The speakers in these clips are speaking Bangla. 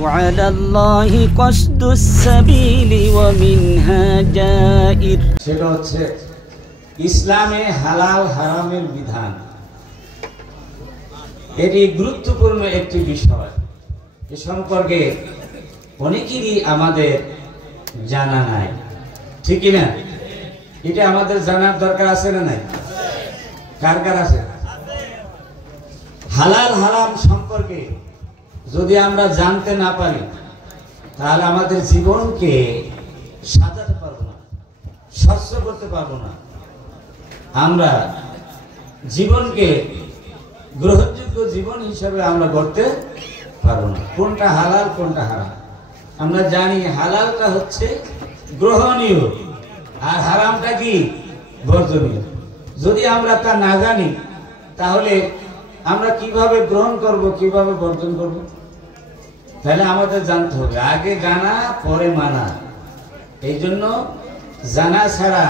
وعلى الله قصد السبيل ومنها جائر। সেটা হচ্ছে ইসলামে হালাল হারামের বিধান। এটি গুরুত্বপূর্ণ একটি বিষয়। এ সম্পর্কে অনেকেরই আমাদের জানা নাই, ঠিক না? এটা আমাদের জানার দরকার আছে না নাই? কার কার আছে? হালাল হারাম সম্পর্কে যদি আমরা জানতে না পারি তাহলে আমাদের জীবনকে সাজাতে পারবো না, স্বচ্ছ করতে পারবো না। আমরা জীবনকে গ্রহণযোগ্য জীবন হিসাবে আমরা করতে পারবো না। কোনটা হালাল কোনটা হারাম আমরা জানি। হালালটা হচ্ছে গ্রহণীয় আর হারামটা কি বর্জনীয়। যদি আমরা তা না জানি তাহলে আমরা কিভাবে গ্রহণ করব, কিভাবে বর্জন করব? তাহলে আমাদের জানতে হবে, আগে জানা পরে মানা। এই জন্য জানা ছাড়া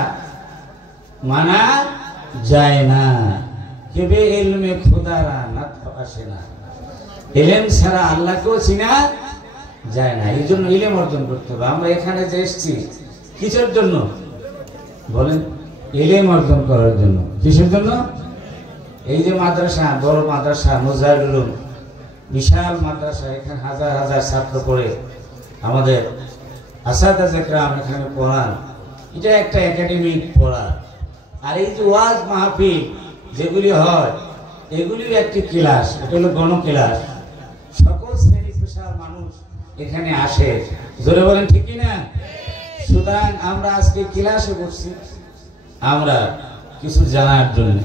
মানা যায় না। কেবে ইলমে খোদারা না আসে না, ইলম ছাড়া আল্লাহকেও চিনা যায় না। এই জন্য ইলম অর্জন করতে হবে। আমরা এখানে যে এসেছি কিসের জন্য বলেন? ইলম অর্জন করার জন্য। কিসের জন্য? এই যে মাদ্রাসা, বড় মাদ্রাসা মুজাহিদুল উলুম, বিশাল মাদ্রাসা, এখানে হাজার হাজার ছাত্র পড়ে, আমাদের আসাদায়ে কেরাম এখানে পড়ান, এটা একটা একাডেমিক পড়া। আর এই যে ওয়াজ মাহফিল যেগুলি হয় এগুলি একটি ক্লাস, এটা হলো গণ ক্লাস। সকল শ্রেণী পেশার মানুষ এখানে আসে, জোরে বলেন ঠিক না? সুতরাং আমরা আজকে ক্লাসে বসছি আমরা কিছু জানার জন্য।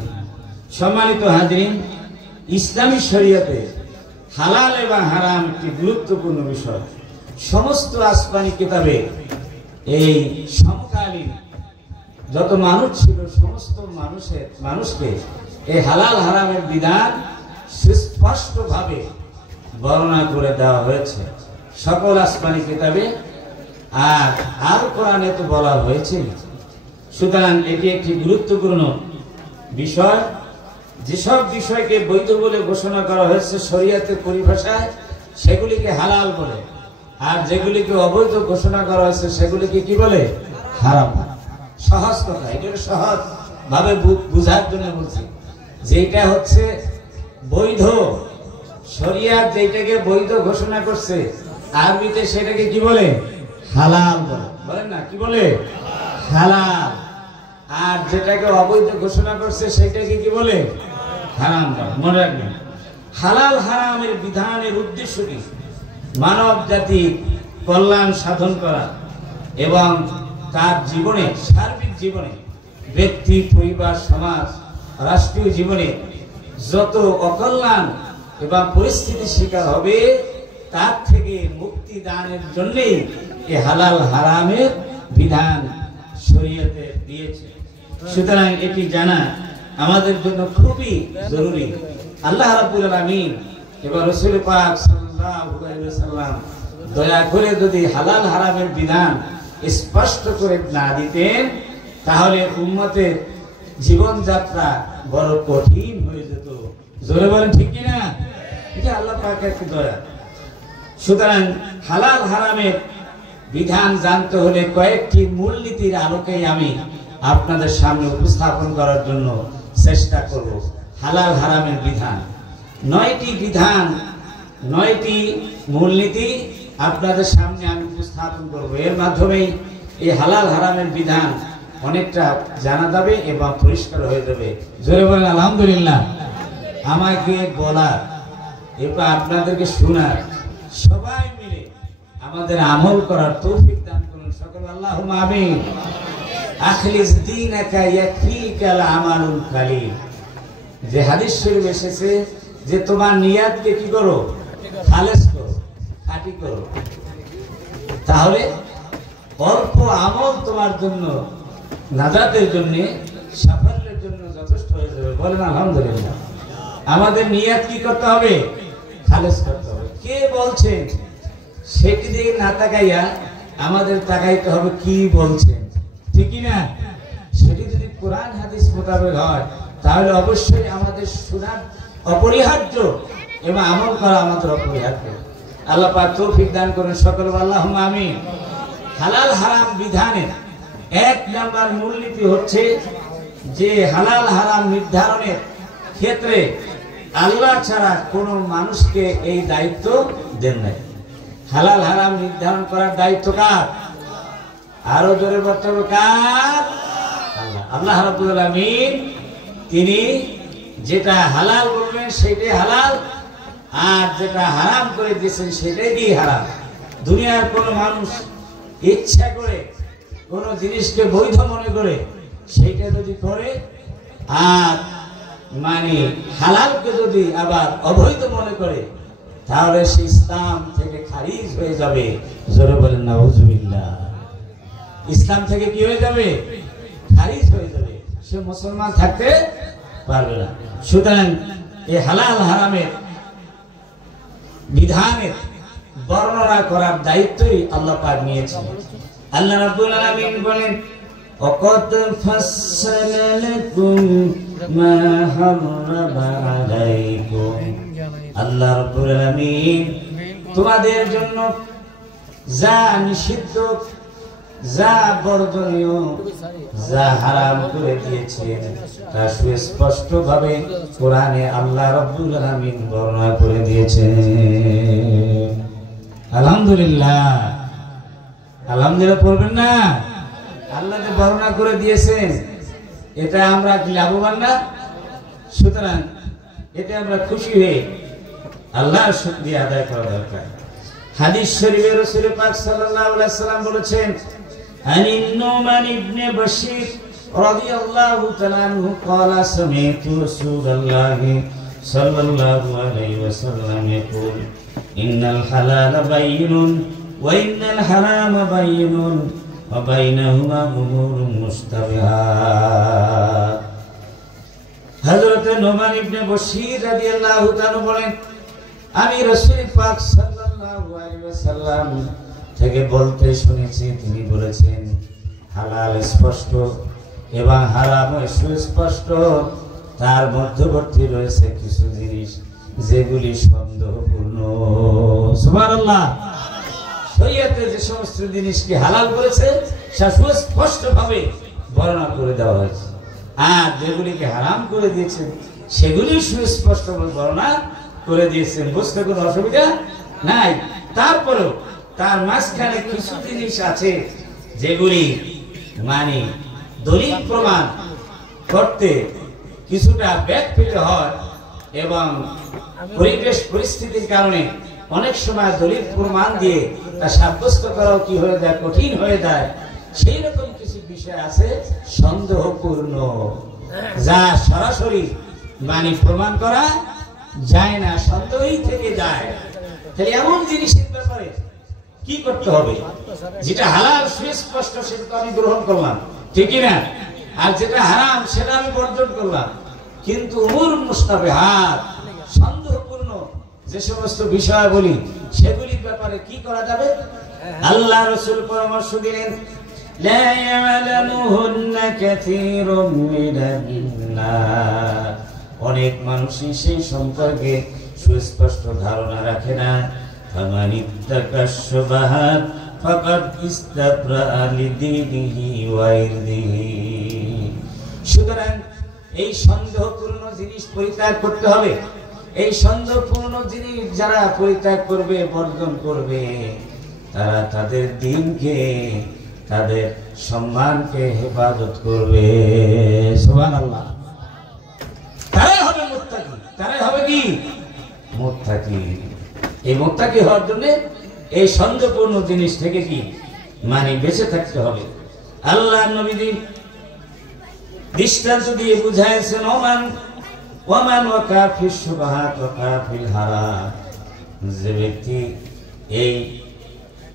সম্মানিত হাজরিন, ইসলামী শরীয়তে হালাল এবং হারাম একটি গুরুত্বপূর্ণ বিষয়। সমস্ত আসমানি কিতাবে এই সমকালীন যত মানুষ ছিল সমস্ত মানুষকে এই হালাল হারামের বিধান সুস্পষ্টভাবে বর্ণনা করে দেওয়া হয়েছে সকল আসমানি কিতাবে, আর আল কোরআনে তো বলা হয়েছে। সুতরাং এটি একটি গুরুত্বপূর্ণ বিষয়। যেসব বিষয়কে বৈধ বলে ঘোষণা করা হয়েছে শরীয়তের পরিভাষায় সেগুলিকে হালাল বলে, আর যেগুলিকে অবৈধ ঘোষণা করা হয়েছে সেগুলিকে কি বলে? হারাম। সহজ কথা, এটা সহজ ভাবে বুঝার জন্য বলছি। যেটা হচ্ছে বৈধ, শরিয়ত যেটাকে বৈধ ঘোষণা করছে আরবিতে সেটাকে কি বলে? হালাল বলে। বলেন না, কি বলে? হালাল। আর যেটাকে অবৈধ ঘোষণা করছে সেটাকে কি বলে? হারাম বলে। মনে রাখবেন, হালাল হারামের বিধানের উদ্দেশ্য কি? মানব জাতির কল্যাণ সাধন করা এবং তার জীবনে, সার্বিক জীবনে, ব্যক্তি, পরিবার, সমাজ, রাষ্ট্রীয় জীবনে যত অকল্যাণ এবং পরিস্থিতির শিকার হবে তার থেকে মুক্তি দানের জন্যই এই হালাল হারামের বিধান শরীয়তে দিয়েছে। সুতরাং এটি জানা আমাদের জন্য খুবই জরুরি। আল্লাহ রাব্বুল আলামিন এবং রাসূল পাক সাল্লাল্লাহু আলাইহি ওয়াসাল্লাম দয়া করে যদি হালাল হারামের বিধান স্পষ্ট করে না দিতেন তাহলে উম্মতের জীবনযাত্রা বড় কঠিন হয়ে যেত। জোরে বলেন ঠিক কি না? এটা আল্লাহ পাকের কি দয়া। সুতরাং হালাল হারামের বিধান জানতে হলে কয়েকটি মূলনীতির আলোকেই আমি আপনাদের সামনে উপস্থাপন করার জন্য চেষ্টা করব। হালাল হারামের বিধান 9টি বিধান, 9টি মূলনীতি আপনাদের সামনে আমি উপস্থাপন করব। এর মাধ্যমেই এই হালাল হারামের বিধান অনেকটা জানা যাবে এবং পরিষ্কার হয়ে যাবে। জোরে বলেন আলহামদুলিল্লাহ। আমাকে বলার এরপর আপনাদেরকে শোনার, সবাই মিলে আমাদের আমল করার তৌফিক দান করুন সকল। আল্লাহুম্মা আমিন। আখলিস দীনাকা ইয়াকফিকাল আমালুল কালিল। যে হাদিস শরীফ এসেছে যে তোমার নিয়াতকে কি করো? খালেস করো, খাঁটি করো, তাহলে অল্প আমল তোমার জন্য, নাজাতের জন্য, সাফল্যের জন্য যথেষ্ট হয়ে যাবে। বলেন আলহামদুলিল্লাহ। আমাদের নিয়াত কি করতে হবে? খালেস করতে হবে। কে বলছেন সেটি দিকে না তাকাইয়া আমাদের তাকাইতে হবে কি বলছেন, ঠিক না? সেটি যদি কোরআন হাদিস মোতাবেক হয় তাহলে অবশ্যই আমাদের শোনার অপরিহার্য এবং আমল করা আমাদের অপরিহার্য। আল্লাহ পাক তৌফিক দান করেন সকল, আল্লাহুম্মা আমিন। হালাল হারাম বিধানের এক নাম্বার মূলনীতি হচ্ছে যে হালাল হারাম নির্ধারণের ক্ষেত্রে আল্লাহ ছাড়া কোনো মানুষকে এই দায়িত্ব দেন নাই। হালাল হারাম নির্ধারণ করার দায়িত্ব কার? আরো জোরে বলতে হবে কার? আল্লাহ। আল্লাহ রাব্বুল আলামিন তিনি যেটা হালাল বলবেন সেটাই হালাল, আর যেটা হারাম করে দিয়েছেন সেটাই দিয়ে হারাম। দুনিয়ার কোনো মানুষ ইচ্ছা করে কোনো জিনিসকে বৈধ মনে করে সেইটা যদি করে, আর মানে হালালকে যদি আবার অবৈধ মনে করে, তাহলে সে ইসলাম থেকে খারিজ হয়ে যাবে। জোরে বলেন নাউজুবিল্লাহ। ইসলাম থেকে কি হয়ে যাবে? খারিজ হয়ে যাবে, সে মুসলমান থাকতে পারবে না। সুতরাং এই হালাল হারামের বিধানের বর্ণনা করার দায়িত্বই আল্লাহ পাক নিয়েছেন। আল্লাহ রাব্বুল আলামিন বলেন, وَقَدْ فَصَّلَ لَكُمْ مَا حَرَّمَ عَلَيْكُمْ। আল্লাহ রাব্বুল আলামিন তোমাদের জন্য যা নিষিদ্ধ, যা বর্জনীয়, যা হারাম করে দিয়েছেন তা সুস্পষ্ট ভাবে কোরআনে আল্লাহ রাব্বুল আলামিন বর্ণনা করে দিয়েছেন। আলহামদুলিল্লাহ, আলহামদুলিল্লাহ পড়বেন না? আল্লাহ যে বর্ণনা করে দিয়েছেন এটা আমরা কি লাভবান না? সুতরাং এতে আমরা খুশি হয়ে আল্লাহর শুকরিয়া আদায় করা দরকার। হাদিস শরীফে রাসূল পাক সাল্লাল্লাহু আলাইহি ওয়াসাল্লাম বলেছেন, আনিন নুমান ইবনে বাশীর রাদিয়াল্লাহু তাআলা আনহু قال سمعت رسول الله صلى الله عليه وسلم يقول إن الحلال بين وإن الحرام بين وبينهما أمور مشتبهات। হযরত নুমান ইবনে বাশীর রাদিয়াল্লাহু তাআলা বলেন, আমি রাসূল পাক সাল্লাল্লাহু আলাইহি ওয়াসাল্লাম থেকে বলতে শুনেছি, তিনি বলেছেন হালাল স্পষ্ট এবং হারাম সুস্পষ্ট, তার মধ্যবর্তী রয়েছে কিছু জিনিস যেগুলি সন্দেহপূর্ণ। সুবহানাল্লাহ। শরীয়তে যে সমস্ত জিনিসকে হালাল করেছে সেটা সুস্পষ্ট ভাবে বর্ণনা করে দেওয়া হয়েছে, আর যেগুলিকে হারাম করে দিয়েছেন সেগুলি সুস্পষ্ট ভাবে বর্ণনা করে দিয়েছেন। বুঝতে কোনো অসুবিধা নাই। তারপরেও তার মাঝখানে কিছু জিনিস আছে যেগুলি মানে দলিল প্রমাণ করতে কিছুটা ব্যাগ পেতে হয়, এবং পরিবেশ পরিস্থিতির কারণে অনেক সময় দলিল প্রমাণ দিয়ে তা সাব্যস্ত করাও কি হয়ে যায়, কঠিন হয়ে যায়। সেই রকম কিছু বিষয় আছে সন্দেহপূর্ণ, যা সরাসরি মানে প্রমাণ করা যায় না, সন্দেহই থেকে যায়। তাহলে এমন জিনিসের ব্যাপারে কি করতে হবে? যেটা হালাল সুস্পষ্ট সেটা আমি গ্রহণ করলাম, ঠিকই না? আর যেটা হারাম সেটা আমি বর্জন করলাম। কিন্তু উমুর মুস্তাবিহাত, সন্দেহপূর্ণ যে সমস্ত বিষয় বলি সেগুলির ব্যাপারে কি করা যাবে? আল্লাহ রাসূল পরামর্শ দিলেন, লা ইয়ালামুহুন্না কাসীরুম মিনান নাস। অনেক মানুষই সেই সম্পর্কে সুস্পষ্ট ধারণা রাখে না। ফামানিত্তাকাশ শুবহাত ফাকাদ ইস্তাবরাআ লিদীনিহি ওয়া ইরদিহি। সুতরাং এই সন্দেহপূর্ণ জিনিস পরিত্যাগ করতে হবে। এই সন্দেহপূর্ণ জিনিস যারা পরিত্যাগ করবে, বর্জন করবে, তারা তাদের দ্বীনকে, তাদের সম্মানকে হেফাজত করবে। সুবহানাল্লাহ। তারাই হবে মুত্তাকি। তারাই হবে কি? মুত্তাকি। এই মুত্তাকি হওয়ার জন্য এই সন্দেহপূর্ণ জিনিস থেকে কি মানে বেঁচে থাকতে হবে। আল্লাহ নবী দৃষ্টান্ত দিয়ে বুঝাইছেন, ওমান ওয়াকা ফিশ শুবহাত ওয়াকা ফিল হারাম। যে ব্যক্তি এই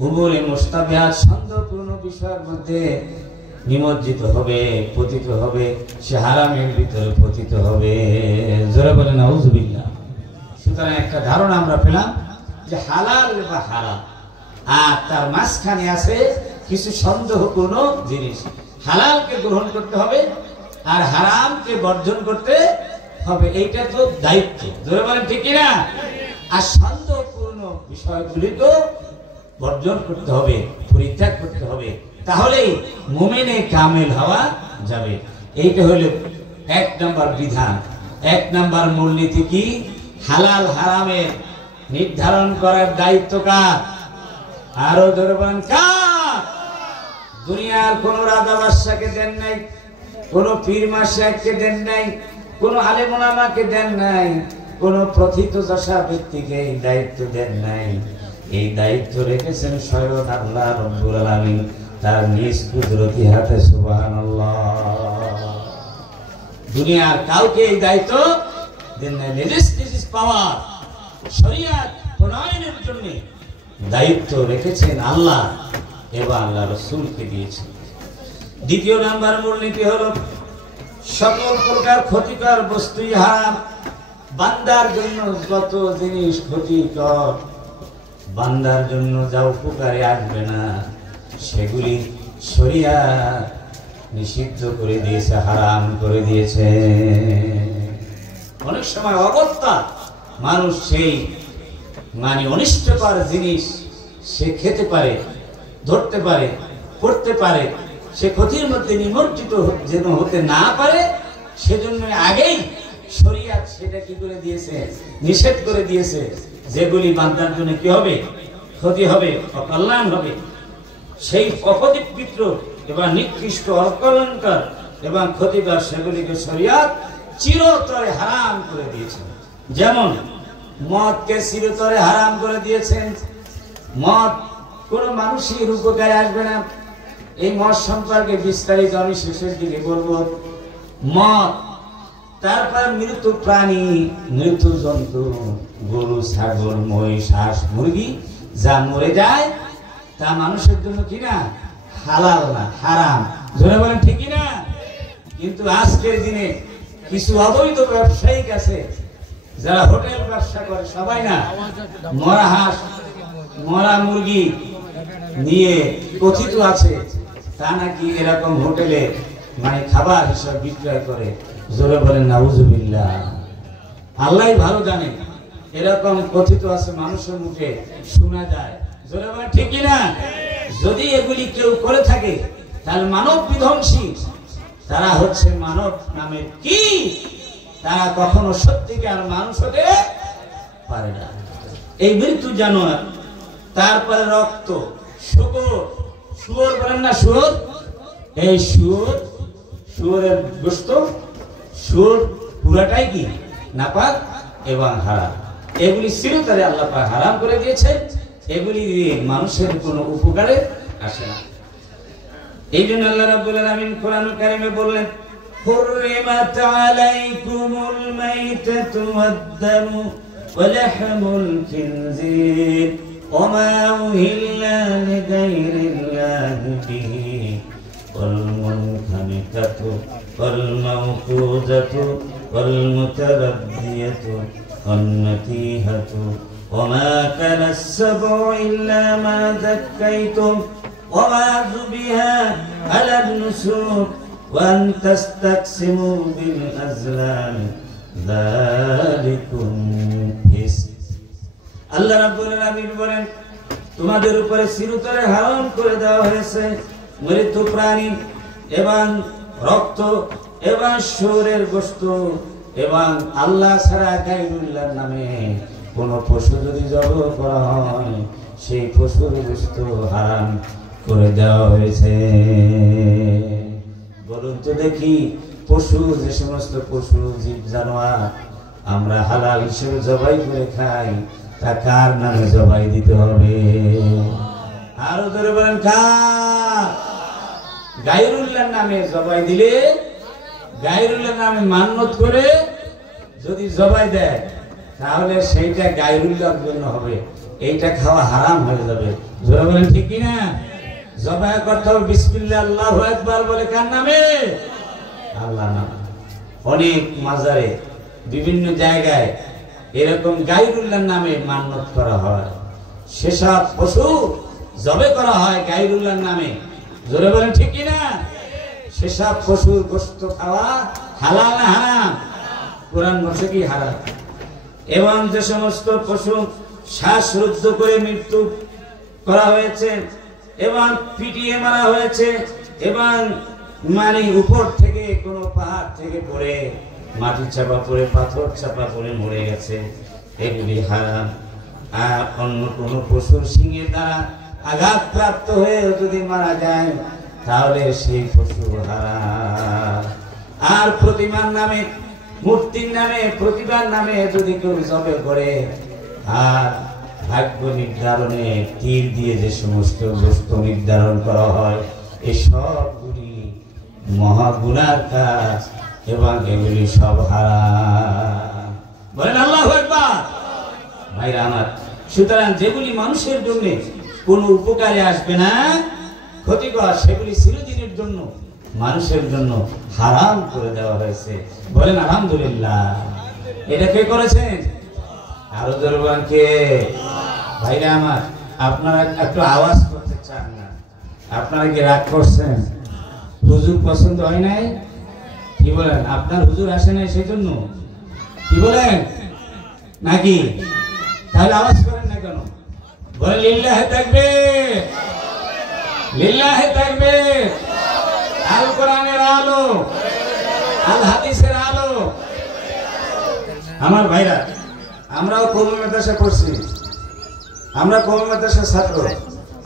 উমুরে মুস্তাবিহাত সন্দেহপূর্ণ বিষয়ের মধ্যে নিমজ্জিত হবে, পতিত হবে, সে হারামের ভিতরে পতিত হবে। জোরে বলেন নাউজুবিল্লাহ। সুতরাং একটা ধারণা আমরা পেলাম যে হালাল বা হারাম, আর তার মাঝখানে আছে কিছু সন্দেহপূর্ণ জিনিস। হালালকে গ্রহণ করতে হবে আর হারামকে বর্জন করতে হবে, এইটা তো দায়িত্ব। জোরে বলেন ঠিক কিনা? আর সন্দেহপূর্ণ বিষয়গুলি তো বর্জন করতে হবে, পরিত্যাগ করতে হবে, তাহলেই মুমিনে কামেল হওয়া যাবে। এইটা হলো 1 নম্বর বিধান। 1 নম্বর মূলনীতি কি? হালাল হারামের নির্ধারণ করার দায়িত্ব কার? আরো ধরে বলেন কার? দুনিয়ার কোন রাজা বাদশাকে দেন নাই, কোন পীর মাশায়েখকে দেন নাই, কোন আলেম ওলামাকে দেন নাই, কোন প্রথিতযশা ব্যক্তিকে এই দায়িত্ব দেন নাই। এই দায়িত্ব রেখেছেন স্বয়ং আল্লাহ রাব্বুল আলামিন তার নিজ কুদরতি হাতে। সুবহানাল্লাহ। দুনিয়ার কাউকে এই দায়িত্ব দেন নাই। লেজিসলেটিভ পাওয়ার, শরিয়াত প্রণয়নের জন্য দায়িত্ব রেখেছেন আল্লাহ এবং আল্লাহ রাসূলকে দিয়েছেন। 2 নম্বর মূলনীতি হলো সকল প্রকার ক্ষতিকর বস্তুই হারাম। বান্দার জন্য যত জিনিস ক্ষতিকর, বান্দার জন্য যা উপকারে আসবে না, সেগুলি শরিয়াত নিষিদ্ধ করে দিয়েছে, হারাম করে দিয়েছে। অনেক সময় অগত্যা মানুষ সেই অনিষ্টকর জিনিস সে খেতে পারে, ধরতে পারে, পড়তে পারে, সে ক্ষতির মধ্যে নিমজ্জিত যেন হতে না পারে, সেজন্য আগেই শরিয়াত সেটা কি করে দিয়েছে? নিষেধ করে দিয়েছে। যেগুলি বান্দার জন্য কি হবে? ক্ষতি হবে, অকল্যাণ হবে। সেই অপবিত্র এবং নিকৃষ্ট, অকল্যাণকর এবং ক্ষতিকর সেগুলিকে শরিয়াত চিরতরে হারাম করে দিয়েছেন। যেমন মদকে চিরতরে হারাম করে দিয়েছেন। মদ কোন মানুষের উপকারে আসবে না। এই মদ সম্পর্কে বিস্তারিত আমি শেষের দিকে বলবো। মদ, তারপর মৃত প্রাণী, মৃত জন্তু, গরু, ছাগল, মহিষ, হাঁস, মুরগি যা মরে যায় তা মানুষের জন্য কিনা হালাল না, হারাম। ধরে বলেন ঠিক কিনা? কিন্তু আজকের দিনে কিছু অবৈধ ব্যবসায়িক আছে যারা হোটেল ব্যবসা করে, সবাই না মরা হাঁস, মরা মুরগি নিয়ে কথিত আছে তা নাকি এরকম হোটেলে খাবার হিসাবে বিক্রয় করে। জোরে বলেন নাউজুবিল্লাহ। আল্লাহ ভালো জানে, এরকম কথিত আছে, মানুষের মুখে শোনা যায়। জোরে বলেন ঠিক কিনা? যদি এগুলি কেউ করে থাকে তাহলে মানব বিধ্বংসী, তারা হচ্ছে মানব নামের কি, তারা কখনো সত্যিকার মানুষ হতে পারে না। এই মৃত্যু জানোয়ার, তারপরে রক্ত, শুকর, শুয়োর বলেন না শুয়োর, এই শুয়োরের গোশত, শুয়োর পুরাটাই কি নাপাক এবং হারাম। এগুলি চিরতরে আল্লাহ পাক হারাম করে দিয়েছেন। এগুলি দিয়ে মানুষের কোনো উপকারে আসে না। এই জন্য আল্লাহ রাব্বুল আলামিন কোরআনুল কারীমে বললেন, হুররিমাত আলাইকুমুল মাইতাতু ওয়াদ-দামু ওয়া লাহমুল খিনজির ওয়া মা উহিল্লা লিগাইরিল্লাহি বিহি ওয়াল মুনখানিকাতু ওয়াল মাওকুযাতু ওয়াল মুতারাদ্দিয়াতু ওয়ান নাতিহাতু ওয়া মা কানা আস-সাবউ ইল্লা মা যাক্কাইতুম وما ذبح على النسوك وأن تستقسموا بالأزلام ذلكم فسق। আল্লাহ রাব্বুল আলামিন বলেন, তোমাদের উপরে চিরতরে হারাম করে দেওয়া হয়েছে মৃত প্রাণী এবং রক্ত এবং শুয়োরের গোশত এবং আল্লাহ ছাড়া গায়রুল্লাহর নামে কোন পশু যদি জবাই করা হয় সেই পশুর গোশত হারাম করে দেওয়া হয়েছে। বলুন তো দেখি, পশু, যে সমস্ত পশু জীব জানোয়ার আমরা হালাল হিসেবে জবাই করে খাই, তা কার নামে জবাই দিতে হবে? আরো ধরে বলেন কার? গায়রুল্লাহর নামে জবাই দিলে, গায়রুল্লাহর নামে মান্নত করে যদি জবাই দেয় তাহলে সেইটা গায়রুল্লাহর জন্য হবে, এইটা খাওয়া হারাম হয়ে যাবে। জোরে বলেন ঠিক কিনা? জবাই করতে হবে বিসমিল্লাহ আল্লাহু আকবার বলে। কার নামে? আল্লাহ নামে। অনেক মাজারে বিভিন্ন জায়গায় এরকম গায়রুল্লাহর নামে মান্নত করা হয়, সেসব পশু জবাই করা হয় গায়রুল্লাহর নামে। জোরে বলেন ঠিক কিনা? সেসব পশুর গোশত খাওয়া হালাল না হারাম? কোরআন বলছে কি হারাম। এবং যে সমস্ত পশু শ্বাসরুদ্ধ করে মৃত্যু করা হয়েছে এবং পিটিয়ে মারা হয়েছে এবং মানে উপর থেকে কোনো পাহাড় থেকে পড়ে মাটি চাপা পড়ে পাথর চাপা পড়ে মরে গেছে, এগুলি হারাম। আর অন্য কোনো পশুর সিংহের দ্বারা আঘাতপ্রাপ্ত হয়ে যদি মারা যায় তাহলে সেই পশু হারাম। আর প্রতিমার নামে, মূর্তির নামে, প্রতিমার নামে যদি কেউ জবে করে আর ভাগ্য নির্ধারণে তীর দিয়ে যে সমস্ত বস্তু নির্ধারণ করা হয়, এই সবগুলি মহাগুনার কাজ এবং এগুলি সব হারাম। বলেন আল্লাহু আকবার। ভাইরা আমার, সুতরাং যেগুলি মানুষের জন্য কোনো উপকারে আসবে না, ক্ষতিকর, সেগুলি চিরদিনের জন্য মানুষের জন্য হারাম করে দেওয়া হয়েছে। বলেন আলহামদুলিল্লাহ। এটা কে করেছেন? আরো জোরবান কে? ভাইরা আমার, আপনারা একটু আওয়াজ করতে চান না? আপনারা কি রাগ করছেন? হুজুর পছন্দ হয় নাই? কি বলেন? আপনার হুজুর আসে নাই সেই জন্য? কি বলেন নাকি? তাহলে আওয়াজ করেন না কেন? বলেন লিল্লাহে তাকবীর, লিল্লাহে তাকবীর। আল কোরআনের আলো, আল হাদিসের আলো। আমার ভাইরা, আমরাও কওমি মাদ্রাসা পড়ছি, আমরা কওমি মাদ্রাসার ছাত্র।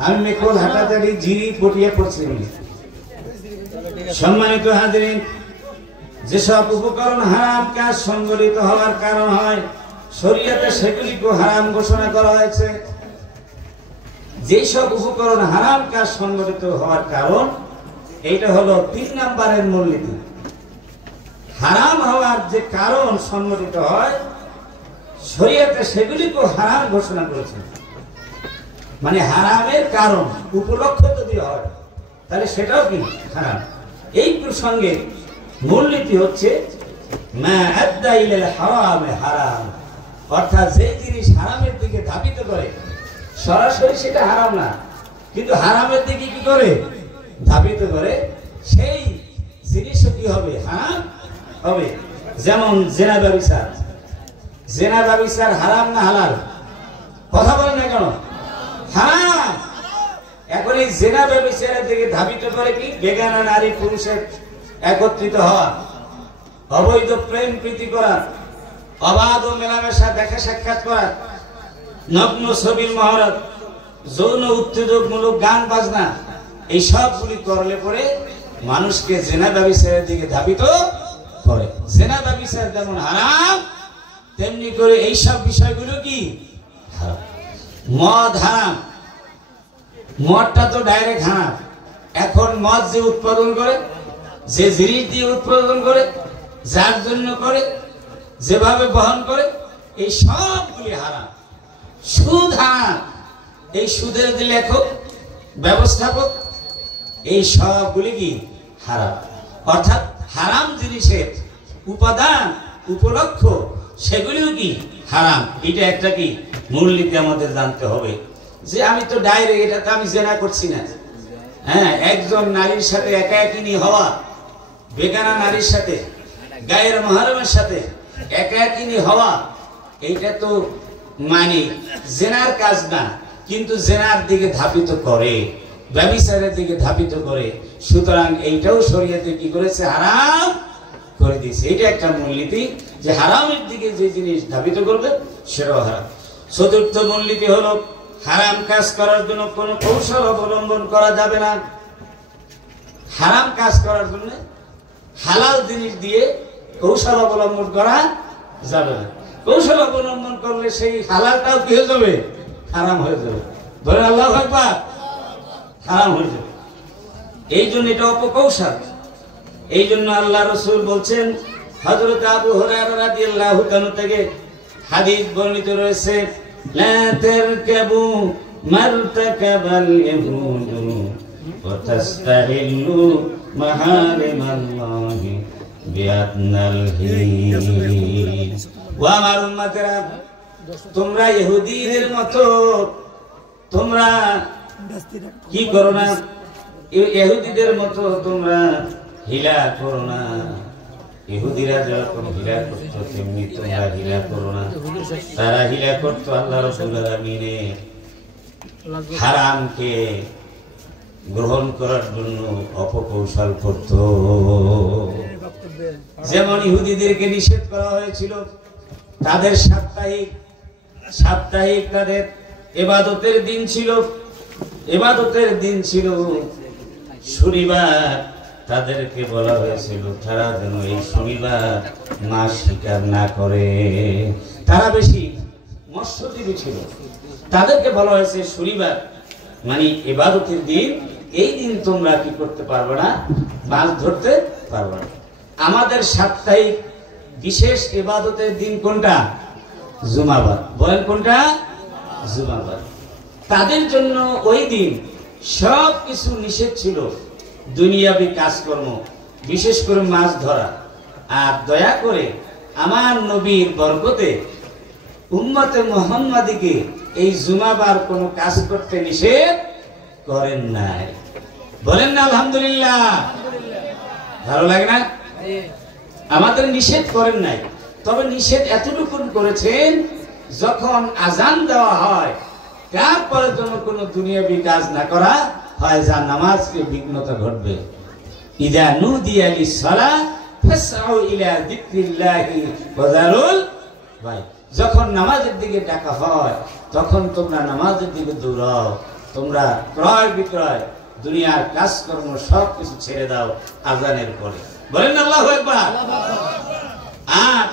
আমি মেকল, হাটাজারি, জিরি, পটিয়া পড়ছি। সম্মানিত হাজিরিন, যেসব উপকরণ হারাম কাজ সংগঠিত হওয়ার কারণ হয়, শরীয়তে সেগুলিকে হারাম ঘোষণা করা হয়েছে। যেসব উপকরণ হারাম কাজ সংগঠিত হওয়ার কারণ, এইটা হলো 3 নম্বরের মূলনীতি। হারাম হওয়ার যে কারণ সংগঠিত হয়, শরীয়তে সেগুলিকে হারাম ঘোষণা করেছে। মানে হারামের কারণ উপলক্ষ যদি হয় তাহলে সেটাও কি হারাম। এই প্রসঙ্গে মূলনীতি হচ্ছে মা আদ্দা ইলাল হারামে হারাম, অর্থাৎ যে জিনিস হারামের দিকে ধাবিত করে, সরাসরি সেটা হারাম না, কিন্তু হারামের দিকে কি করে ধাবিত করে, সেই জিনিসও কি হবে? হারাম হবে। যেমন জেনা ব্যভিচার। জেনা ব্যভিচার হারাম না হালাল? কথা বলেন না কেন? হারাম। এখন এই জেনা ব্যভিচারের দিকে ধাবিত করে কি? বেগানা নারী পুরুষের একত্রিত হওয়া, অবৈধ প্রেম প্রীতি করা, অবাধ মেলামেশা, দেখা সাক্ষাৎ করা, নগ্ন ছবির মহরত, যৌন উত্তেজকমূলক গান বাজনা, এই সবগুলি করলে পরে মানুষকে জেনা ব্যভিচারের দিকে ধাবিত করে। জেনা ব্যভিচার যেমন হারাম, তেমনি করে এই সব বিষয়গুলো কি হারাম। মদ হারাম, মদটা তো ডাইরেক্ট হারাম। এখন মদ যে উৎপাদন করে, যে জিনিস দিয়ে উৎপাদন করে, যার জন্য করে, যেভাবে বহন করে, এই সবগুলি হারাম। সুদ হারাম, এই সুদের যে লেখক, ব্যবস্থাপক, এই সবগুলি কি হারাম। অর্থাৎ হারাম জিনিসের উপাদান, উপলক্ষ, সেগুলিও কি হারাম। এটা একটা কি মূলনীতি আমাদের জানতে হবে যে আমি তো ডাইরেক্ট, এটা তো আমি জেনা করছি না। হ্যাঁ, একজন নারীর সাথে একাকিনী হওয়া, বেগানা নারীর সাথে, গায়ের মুহররমের সাথে একাকিনী হওয়া, এইটা তো মানে জেনার কাজ না, কিন্তু জেনার দিকে ধাবিত করে, ব্যভিচারের দিকে ধাবিত করে। সুতরাং এইটাও শরীয়তে কি করেছে? হারাম করে দিয়েছে। এটা একটা মূলনীতি যে হারামের দিকে যে জিনিস ধাবিত করবে সেটাও হারাম। চতুর্থ মূলনীতি হলো হারাম কাজ করার জন্য কোনো কৌশল অবলম্বন করা যাবে না। হারাম কাজ করার জন্য হালাল জিনিস দিয়ে কৌশল অবলম্বন করা যাবে না। কৌশল অবলম্বন করলে সেই হালালটাও কি হয়ে যাবে? হারাম হয়ে যাবে। ধরে আল্লাহু আকবার, হারাম হয়ে যাবে। এই জন্য এটা অপকৌশল। এই জন্য আল্লাহ রাসূল বলছেন, হযরত আবু হুরায়রা রাদিয়াল্লাহু তাআলা থেকে হাদিস বর্ণিত রয়েছে, লা তারকাবু মারতাকাবাল ইয়াহুদু ওয়া তাস্তাহিল্লু মাহারিমাল্লাহি বিআদনাল হিল। ওয়া আমার উম্মতেরা, তোমরা ইহুদীদের মতো তোমরা কি করো না, ইহুদীদের মতো তোমরা হিলা করো না। ইহুদিরা যখন হিলা করতো তেমনি তোমরা হিলা করো না। তারা হিলা করতো আল্লাহ রাব্বুল আলামিনের হারামকে গ্রহণ করার জন্য অপকৌশল করত। যেমন ইহুদিদেরকে নিষেধ করা হয়েছিল তাদের সাপ্তাহিক তাদের ইবাদতের দিন ছিল শনিবার। তাদেরকে বলা হয়েছিল তারা যেন এই শনিবার মাছ শিকার না করে। তারা বেশি মৎস্যজীবী ছিল, তাদেরকে বলা হয়েছে শনিবার মানে ইবাদতের দিন, এই দিন তোমরা কি করতে পারবে না, মাছ ধরতে পারবে না। আমাদের সাপ্তাহিক বিশেষ ইবাদতের দিন কোনটা? জুমাবার। বলেন কোনটা? জুমাবার। তাদের জন্য ওই দিন সব কিছু নিষেধ ছিল, দুনিয়াবি কাজকর্ম, বিশেষ করে মাছ ধরা। আর দয়া করে আমার নবীর বরকতে উম্মতে মুহাম্মাদীকে এই জুমাবার কোনো কাজ করতে নিষেধ করেন নাই। বলেন না আলহামদুলিল্লাহ? ভালো লাগে না? আমাদের নিষেধ করেন নাই, তবে নিষেধ এতটুকু করেছেন যখন আজান দেওয়া হয় তারপরে যেন কোনো দুনিয়াবি কাজ না করা হয়, যা নামাজকে বিঘ্নতা ঘটবে। ইযা নুদিয়া লিস-সালাহ ফাসআউ ইলা যিকরিল্লাহি ওয়া যারুল বাই। যখন নামাজের দিকে ডাকা হয় তখন তোমরা নামাজের দিকে দৌড়াও, তোমরা ক্রয় বিক্রয় দুনিয়ার কাজকর্ম সব কিছু ছেড়ে দাও আজানের পরে। বলেন আল্লাহু আকবার। আর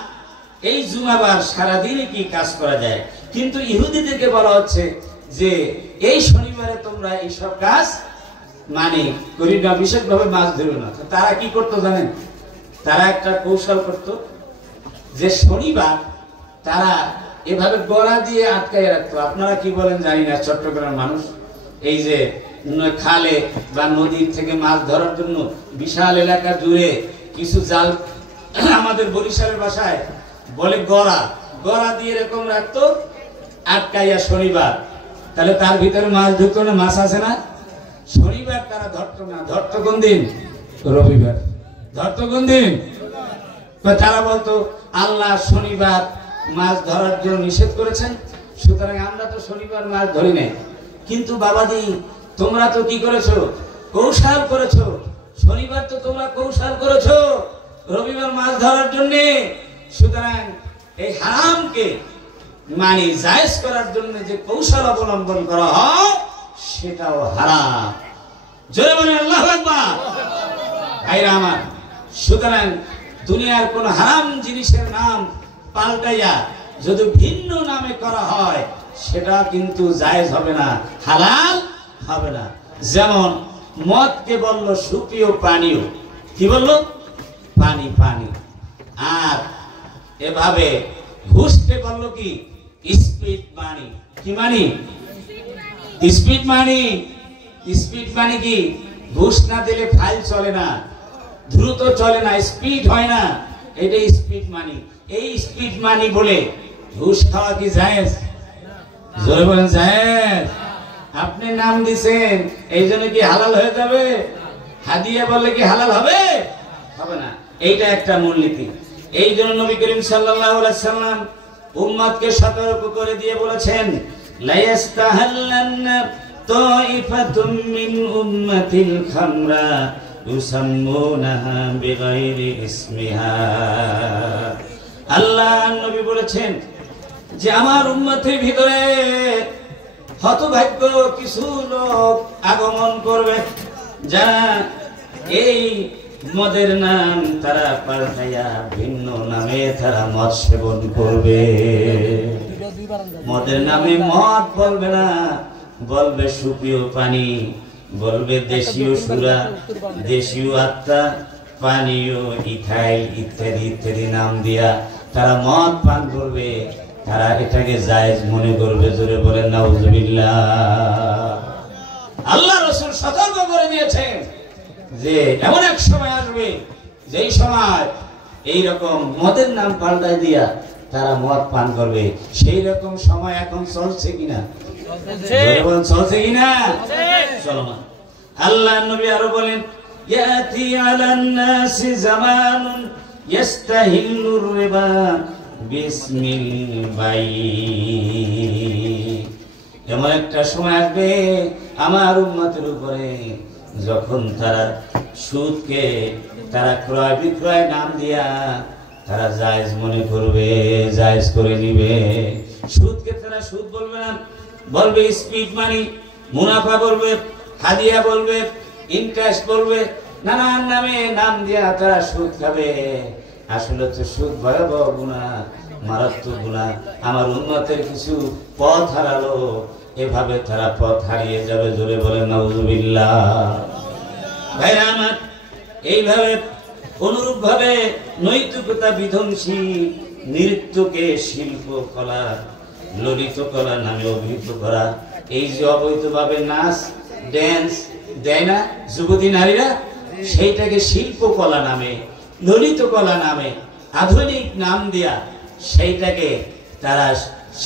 এই জুমাবার সারাদিনে কি কাজ করা যায়, কিন্তু ইহুদিদেরকে বলা হচ্ছে যে এই শনিবারে তোমরা এইসব কাজ মানে করি না, বিশেষভাবে মাছ ধরবে না। তারা কি করতো জানেন? তারা একটা কৌশল করত যে শনিবার তারা এভাবে গড়া দিয়ে আটকায় রাখতো। আপনারা কি বলেন জানি না, চট্টগ্রামের মানুষ এই যে খালে বা নদীর থেকে মাছ ধরার জন্য বিশাল এলাকা জুড়ে কিছু জাল, আমাদের বরিশালের ভাষায় বলে গড়া দিয়ে এরকম রাখতো আটকাইয়া শনিবার। তাহলে তার ভিতরে মাছ ঢুকতো না, মাছ আছে না। শনিবার তারা ধরতো না, ধরতো কোন দিন? রবিবার। ধরতো কোন দিন? তারা বলতো আল্লাহ শনিবার মাছ ধরার জন্য নিষেধ করেছেন, সুতরাং আমরা তো শনিবার মাছ ধরি নাই। কিন্তু বাবাজি তোমরা তো কি করেছো? কৌশল করেছো। শনিবার তো তোমরা কৌশল করেছো রবিবার মাছ ধরার জন্য। সুতরাং এই হারামকে মানে জায়েজ করার জন্য যে কৌশল অবলম্বন করা হয় সেটাও হারাম। জোরে বলেন আল্লাহু আকবার। ভাইরা আমার, সুতরাং দুনিয়ার কোন হারাম জিনিসের নাম পাল্টাইয়া যদি ভিন্ন নামে করা হয় সেটা কিন্তু জায়েজ হবে না, হালাল হবে না। যেমন মদকে বলল সুপেয় পানীয়, কি বললো? পানি। আর এভাবে ঘুষকে বললো কি? স্পিড মানি। কি মানি? স্পিড মানি। স্পিড মানি কি? ঘুষ না দিলে ফাইল চলে না, দ্রুত চলে না, স্পিড হয় না, এটাই স্পিড মানি। এই স্পিড মানি বলে ঘুষ খাওয়া কি জায়েজ? জোরে বলেন জায়েজ। আপনি নাম দিছেন এই জন্য কি হালাল হয়ে যাবে? হাদিয়া বললে কি হালাল হবে? হবে না। এইটা একটা মূলনীতি। এই জন্য নবী করিম সাল্লাল্লাহু আলাইহি সাল্লাম উম্মতকে সতর্ক করে দিয়ে বলেছেন, লা ইস্তাহাল্লান্না তাইফাতুম মিন উম্মাতিল খামরা ইউসাম্মুনাহা বিগাইরি ইসমিহা। আল্লাহ নবী বলেছেন যে আমার উম্মতের ভিতরে হতভাগ্য কিছু লোক আগমন করবে যারা এই মদের নাম তারা পাল্টাইয়া ভিন্ন নামে তারা মদ সেবন করবে। মদের নামে মদ বলবে না, বলবে সুপেয় পানি, বলবে দেশীয় সুরা, দেশীয় আত্মা, পানীয়, ইথাইল ইত্যাদি ইত্যাদি নাম দিয়া তারা মদ পান করবে। তারা এটাকে জায়েজ মনে করবে। জোরে বলেন নাউজুবিল্লাহ। আল্লাহ রাসূল সতর্ক করে দিয়েছেন যে এমন এক সময় আসবে যেই সময় এইরকম মদের নাম পাল্টাই দিয়া তারা মদ পান করবে। সেই রকম সময় এখন চলছে কিনা? চলছে কিনা? চলমান। আল্লাহ নবী আরো বলেন, ইয়াতি আলান নাসি জামানুন ইস্তাহিল্লুর রিবা বিসমিল বাই। এমন একটা সময় আসবে আমার উম্মতের উপরে যখন তারা সুদকে তারা ক্রয় বিক্রয় নাম দিয়া তারা জায়েজ মনে করবে, জায়েজ করে নিবে। সুদকে তারা সুদ বলবে না, বলবে স্পিড মানি, মুনাফা বলবে, হাদিয়া বলবে, ইন্টারেস্ট বলবে, নানান নামে নাম দিয়া তারা সুদ খাবে। আসলে তো সুদ ভয়াবহ গুনাহ, মারাত্মক গুনাহ। আমার উম্মতের কিছু পথ হারালো, এভাবে তারা পথ হারিয়ে যাবে। জোরে বলেন নাউজুবিল্লাহ। ভাইরা আমার, এইভাবে অনুরূপ ভাবে নৈতিকতা বিধ্বংসী নৃত্যকে শিল্প কলা, ললিত কলা নামে অভিহিত করা, এই যে অবৈধভাবে নাচ ড্যান্স দেয় না যুবতী নারীরা, সেইটাকে শিল্প কলা নামে, ললিত কলা নামে, আধুনিক নাম দেয়া সেইটাকে তারা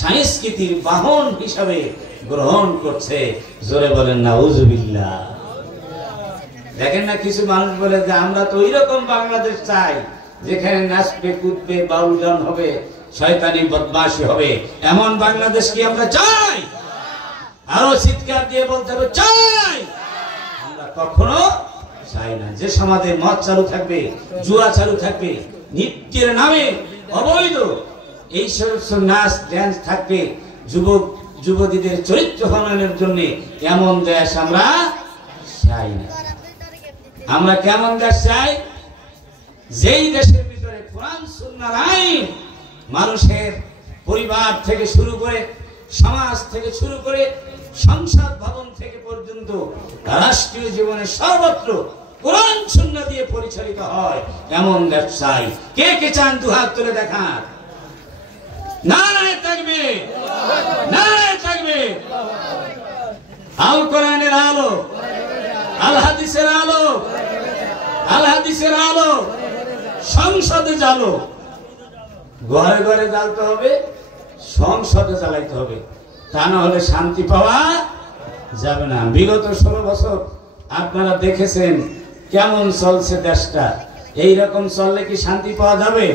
সংস্কৃতির বাহন হিসাবে গ্রহণ করছে। জোরে বলেন নাউজুবিল্লাহ। দেখেন না, কিছু মানুষ বলে যে আমরা তো ওই রকম বাংলাদেশ চাই যেখানে নাচবে, কুদবে, বাউল গান হবে, শয়তানি বদমাশি হবে। এমন বাংলাদেশ কি আমরা চাই? আরো চিৎকার দিয়ে বলতে হবে চাই। আমরা কখনো চাই না যে সমাজে মদ চালু থাকবে, জুয়া চালু থাকবে, নৃত্যের নামে অবৈধ এই সব নাচ ড্যান্স থাকবে, যুবক যুবতীদের চরিত্র হননের জন্য। এমন দেশ আমরা চাই না। আমরা কেমন দেশ চাই? যেই দেশের ভিতরে কোরআন সুন্নাহর আইন মানুষের পরিবার থেকে শুরু করে, সমাজ থেকে শুরু করে, সংসদ ভবন থেকে পর্যন্ত রাষ্ট্রীয় জীবনে সর্বত্র কোরআন সুন্নাহ দিয়ে পরিচালিত হয়, এমন দেশ চাই। কে কে চান? দুহাত তুলে দেখান। নারায়ে তাকবীর, নারায়ে তাকবীর। আল কোরআনের আলো, আল হাদিসের আলো, আল হাদিসের আলো সংসদে জ্বালো। ঘরে ঘরে জ্বালতে হবে, সংসদে জ্বালাইতে হবে, তা না হলে শান্তি পাওয়া যাবে না। বিগত 16 বছর আপনারা দেখেছেন কেমন চলছে দেশটা। এইরকম চললে কি শান্তি পাওয়া যাবে?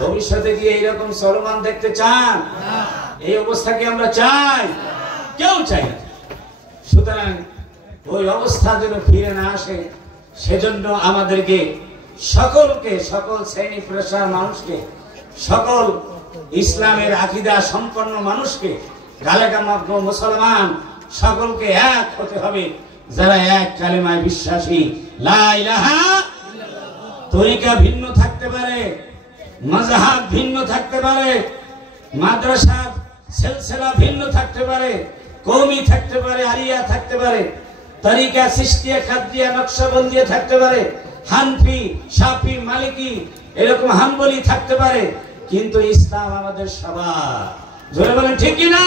ভবিষ্যতে কি এইরকম চলমান দেখতে চান? এই অবস্থা কি আমরা চাই? কেউ চাই না। সুতরাং ওই অবস্থা যেন ফিরে না আসে, সেজন্য আমাদেরকে সকলকে, সকল শ্রেণী পেশার মানুষকে, সকল ইসলামের আকীদা সম্পন্ন মানুষকে, গালেগামাগ্ন মুসলমান সকলকে এক হতে হবে। যারা এক কালেমায় বিশ্বাসী, লা ইলাহা ইল্লাল্লাহ। তরিকা ভিন্ন থাকতে পারে, মাযহাব ভিন্ন থাকতে পারে, মাদ্রাসার সিলসিলা ভিন্ন থাকতে পারে, কওমি থাকতে পারে, আলিয়া থাকতে পারে, তরিকা চিশতিয়া, কাদরিয়া, নকশবন্দিয়া থাকতে পারে, হানফি, শাফি, মালিকি, এরকম হাম্বলি থাকতে পারে, কিন্তু ইসলাম আমাদের সবার। জোরে বলেন ঠিক কি না?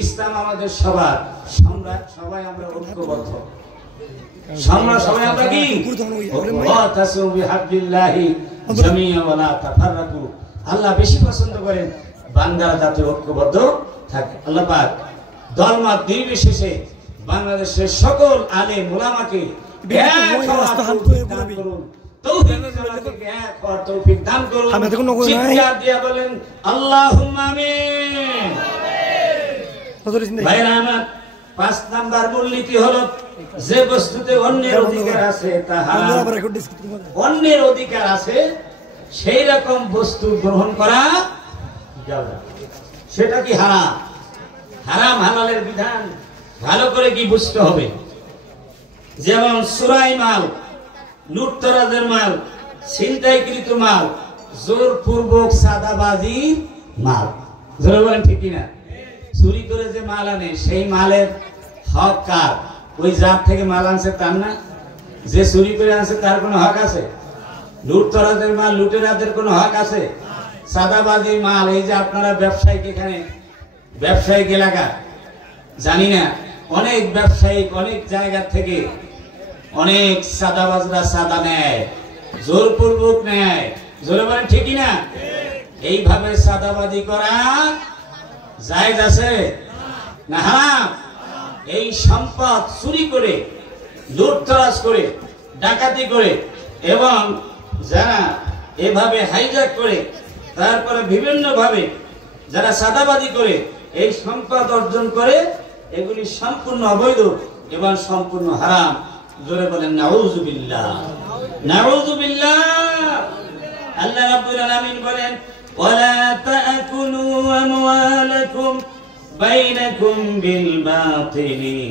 ইসলাম আমাদের সবার। সবাই আমরা ঐক্যবদ্ধ, সবাই আমরা কি ওয়াতাসিমু বিহাবলিল্লাহি জামিআন ওয়া লা তাফাররাকু। আল্লাহ বেশি পছন্দ করেন বান্দারা যাতে ঐক্যবদ্ধ থাকে। আল্লাহ পাক দলমত নির্বিশেষে বাংলাদেশের সকল আলেম ওলামাকে তৌফিক দান করুন। চিৎকার দিয়ে বলেন আল্লাহুম্মা আমিন। ভাইরা আমার, 5 নাম্বার মূলনীতি হলো যে বস্তুতে অন্যের অধিকার আছে তা হারাম। অন্যের অধিকার আছে সেই রকম বস্তু গ্রহণ করা যাবে, সেটা কি হারাম। হারাম হালালের বিধান ভালো করে কি বুঝতে হবে। যেমন চুরাই মাল, লুটতরাজের মাল, ছিনতাইকৃত মাল, জোরপূর্বক সাদাবাজির মাল। ধরে বলেন ঠিক কিনা? চুরি করে যে মাল আনে সেই মালের হক কার? ওই যার থেকে মাল আনছে তার না? যে চুরি করে আনছে তার কোনো হক আছে? লুটতরাজের মাল, লুটেরাদের কোনো হক আছে? সাদাবাজির মাল, এই যে আপনারা ব্যবসায়িক, এখানে ব্যবসায়িক এলাকা, জানি না, অনেক ব্যবসায়িক অনেক জায়গা থেকে অনেক সাদাবাজরা সাদা নেয়, জোরপূর্বক নেয়। জোরে বলেন ঠিক না? এইভাবে সাদাবাজি করা জায়েজ আছে না হারাম? এই সম্পদ চুরি করে, লুটতরাজ করে, ডাকাতি করে এবং যারা এভাবে হাইজ্যাক করে তারপরে বিভিন্ন ভাবে যারা সাদাবাদী করে এই সম্পদ অর্জন করে, এগুলি সম্পূর্ণ অবৈধ এবং সম্পূর্ণ হারাম। জোরে বলেন নাউযুবিল্লাহ, নাউযুবিল্লাহ। আল্লাহ রাব্বুল আলামিন বলেন ওয়ালা তাকুলু আমওয়ালাকুম বাইনাকুম বিল বাতিলি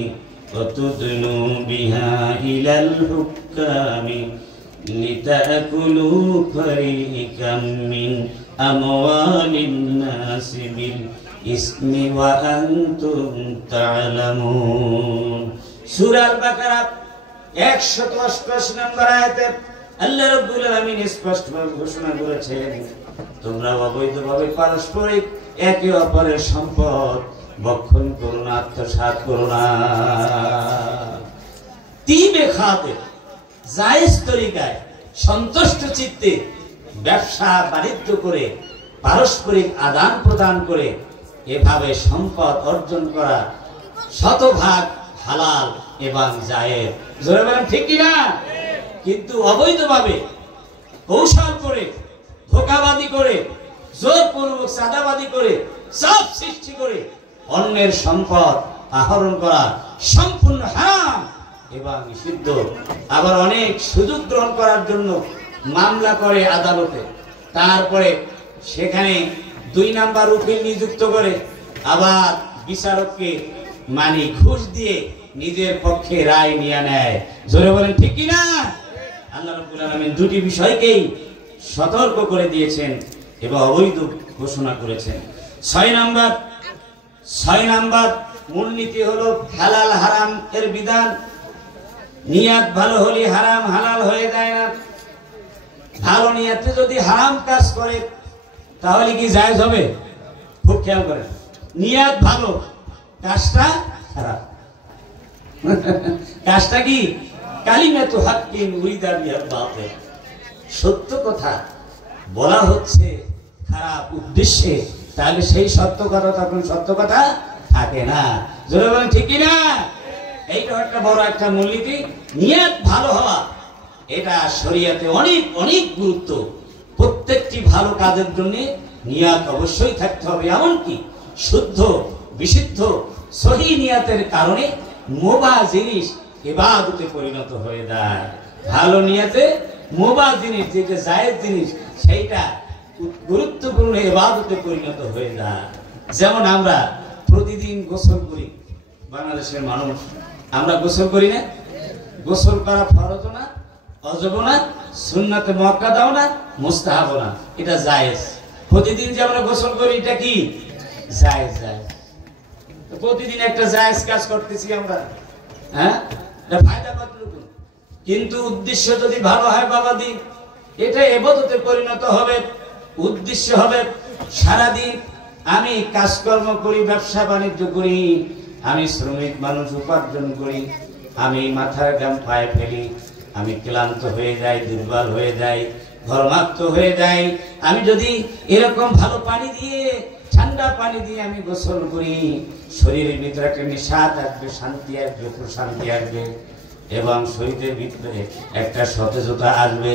ওয়া তুদলু বিহা ইলাল হুক্কামি লিতাকুলু ফারিকাম মিন আমওয়ালিন নাসি বিল ইসমি ওয়া আনতুম তা'লামুন। সূরা আল বাকারা 188 নম্বর আয়াতে আল্লাহ রাব্বুল আলামিন স্পষ্টভাবে ঘোষণা করেছেন, তোমরা অবৈধভাবে পারস্পরিক একে অপরের সম্পদ ভক্ষণ করো না, আত্মসাৎ করো না। তিবে খাতে জায়েজ তরিকায় সন্তুষ্ট চিত্তে ব্যবসা বাণিজ্য করে পারস্পরিক আদান প্রদান করে এভাবে সম্পদ অর্জন করা শতভাগ হালাল এবং জায়েজ। জোরে বলেন ঠিক কি না? কিন্তু অবৈধভাবে কৌশল করে, ধোঁকাবাজি করে, জোরপূর্বক সাদাবাজি করে, চাপ সৃষ্টি করে অন্যের সম্পদ আহরণ করা সম্পূর্ণ হারাম এবং নিষিদ্ধ। আবার অনেক সুযোগ গ্রহণ করার জন্য মামলা করে আদালতে, তারপরে সেখানে 2 নাম্বার উকিল নিযুক্ত করে আবার বিচারককে ঘুষ দিয়ে নিজের পক্ষে রায় নিয়ে নেয়। জোরে বলেন ঠিক কি না? আল্লাহ রাব্বুল আলামিন দুটি বিষয়কেই সতর্ক করে দিয়েছেন এবং অবৈধ ঘোষণা করেছেন। 6 নাম্বার মূলনীতি হলো হালাল হারাম এর বিধান। নিয়াত ভালো হলে হারাম হালাল হয়ে যায় না। ভালো নিয়াতে যদি হারাম কাজ করে তাহলে কি জায়েজ হবে? খুব খেয়াল করেন, নিয়াত ভালো, কাজটা খারাপ। কাজটা কি? কালিমাতু হাক্কিন উরিদা বিহাল বাতিল। সত্য কথা বলা হচ্ছে খারাপ উদ্দেশ্যে, তাহলে সেই সত্য কথা তখন সত্য কথা থাকে না। জোরে বলেন ঠিক কি না? এইটা একটা বড় একটা মূলনীতি। নিয়ত ভালো হওয়া এটা শরীয়তে অনেক অনেক গুরুত্ব। প্রত্যেকটি ভালো কাজের জন্য নিয়ত অবশ্যই থাকতে হবে। এমনকি শুদ্ধ বিশুদ্ধ সহি নিয়তের কারণে মুবাহ জিনিস ইবাদতে পরিণত হয়ে যায়। ভালো নিয়তে মুবাহ জিনিস, যেটা জায়েজ জিনিস, সেইটা গুরুত্বপূর্ণ ইবাদতে পরিণত হয়ে যায়। যেমন আমরা প্রতিদিন গোসল করি, বাংলাদেশের মানুষ আমরা গোসল করি না? গোসল করা ফরজ না, ওয়াজিব না, সুন্নাতে মুআক্কাদাও না, মুস্তাহাব না, এটা জায়েজ। প্রতিদিন যে আমরা গোসল করি এটা কি? জায়েজ। জায়েজ। তো প্রতিদিন একটা জায়েজ কাজ করতেছি আমরা, হ্যাঁ, এটা ফায়দা কতটুকু? কিন্তু উদ্দেশ্য যদি ভালো হয় বাবাদি, এটা ইবাদতে পরিণত হবে। উদ্দেশ্য হবে সারাদিন আমি কাজকর্ম করি, ব্যবসা বাণিজ্য করি, আমি শ্রমিক মানুষ, উপার্জন করি, আমি মাথার ঘাম পায়ে ফেলি, আমি ক্লান্ত হয়ে যাই, দুর্বল হয়ে যাই, ঘর্মাক্ত হয়ে যাই। আমি যদি এরকম ভালো পানি দিয়ে, ঠান্ডা পানি দিয়ে আমি গোসল করি, শরীরের ভিতরে একটা নিঃশ্বাস আসবে, শান্তি আসবে, প্রশান্তি আসবে এবং শরীরের ভিতরে একটা সতেজতা আসবে।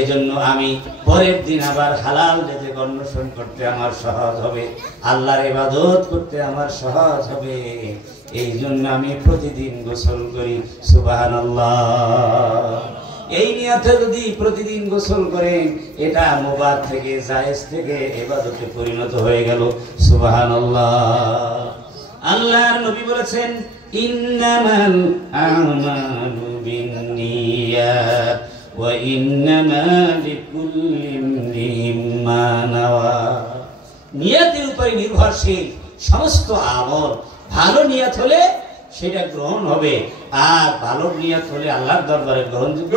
এজন্য আমি পরের দিন আবার হালাল রিজিক অন্বেষণ করতে আমার সহজ হবে, আল্লাহর ইবাদত করতে আমার সহজ হবে। এই জন্য আমি প্রতিদিন গোসল করি। সুবহানাল্লাহ। এই নিয়তে যদি প্রতিদিন গোসল করেন, এটা মুবাহ থেকে, জায়েজ থেকে ইবাদতে পরিণত হয়ে গেল। সুবহানাল্লাহ। আল্লাহর নবী বলেছেন ইন্নামাল আমালু বিন্নিয়াত ওয়া ইন্নামা লিকুল্লি ইমরিইন মা নাওয়া। নিয়তের উপরে নির্ভরশীল সমস্ত আমল। ভালো নিয়ত হলে সেটা গ্রহণ হবে, আর ভালো নিয়ত হলে আল্লাহর দরবারে গ্রহণযোগ্য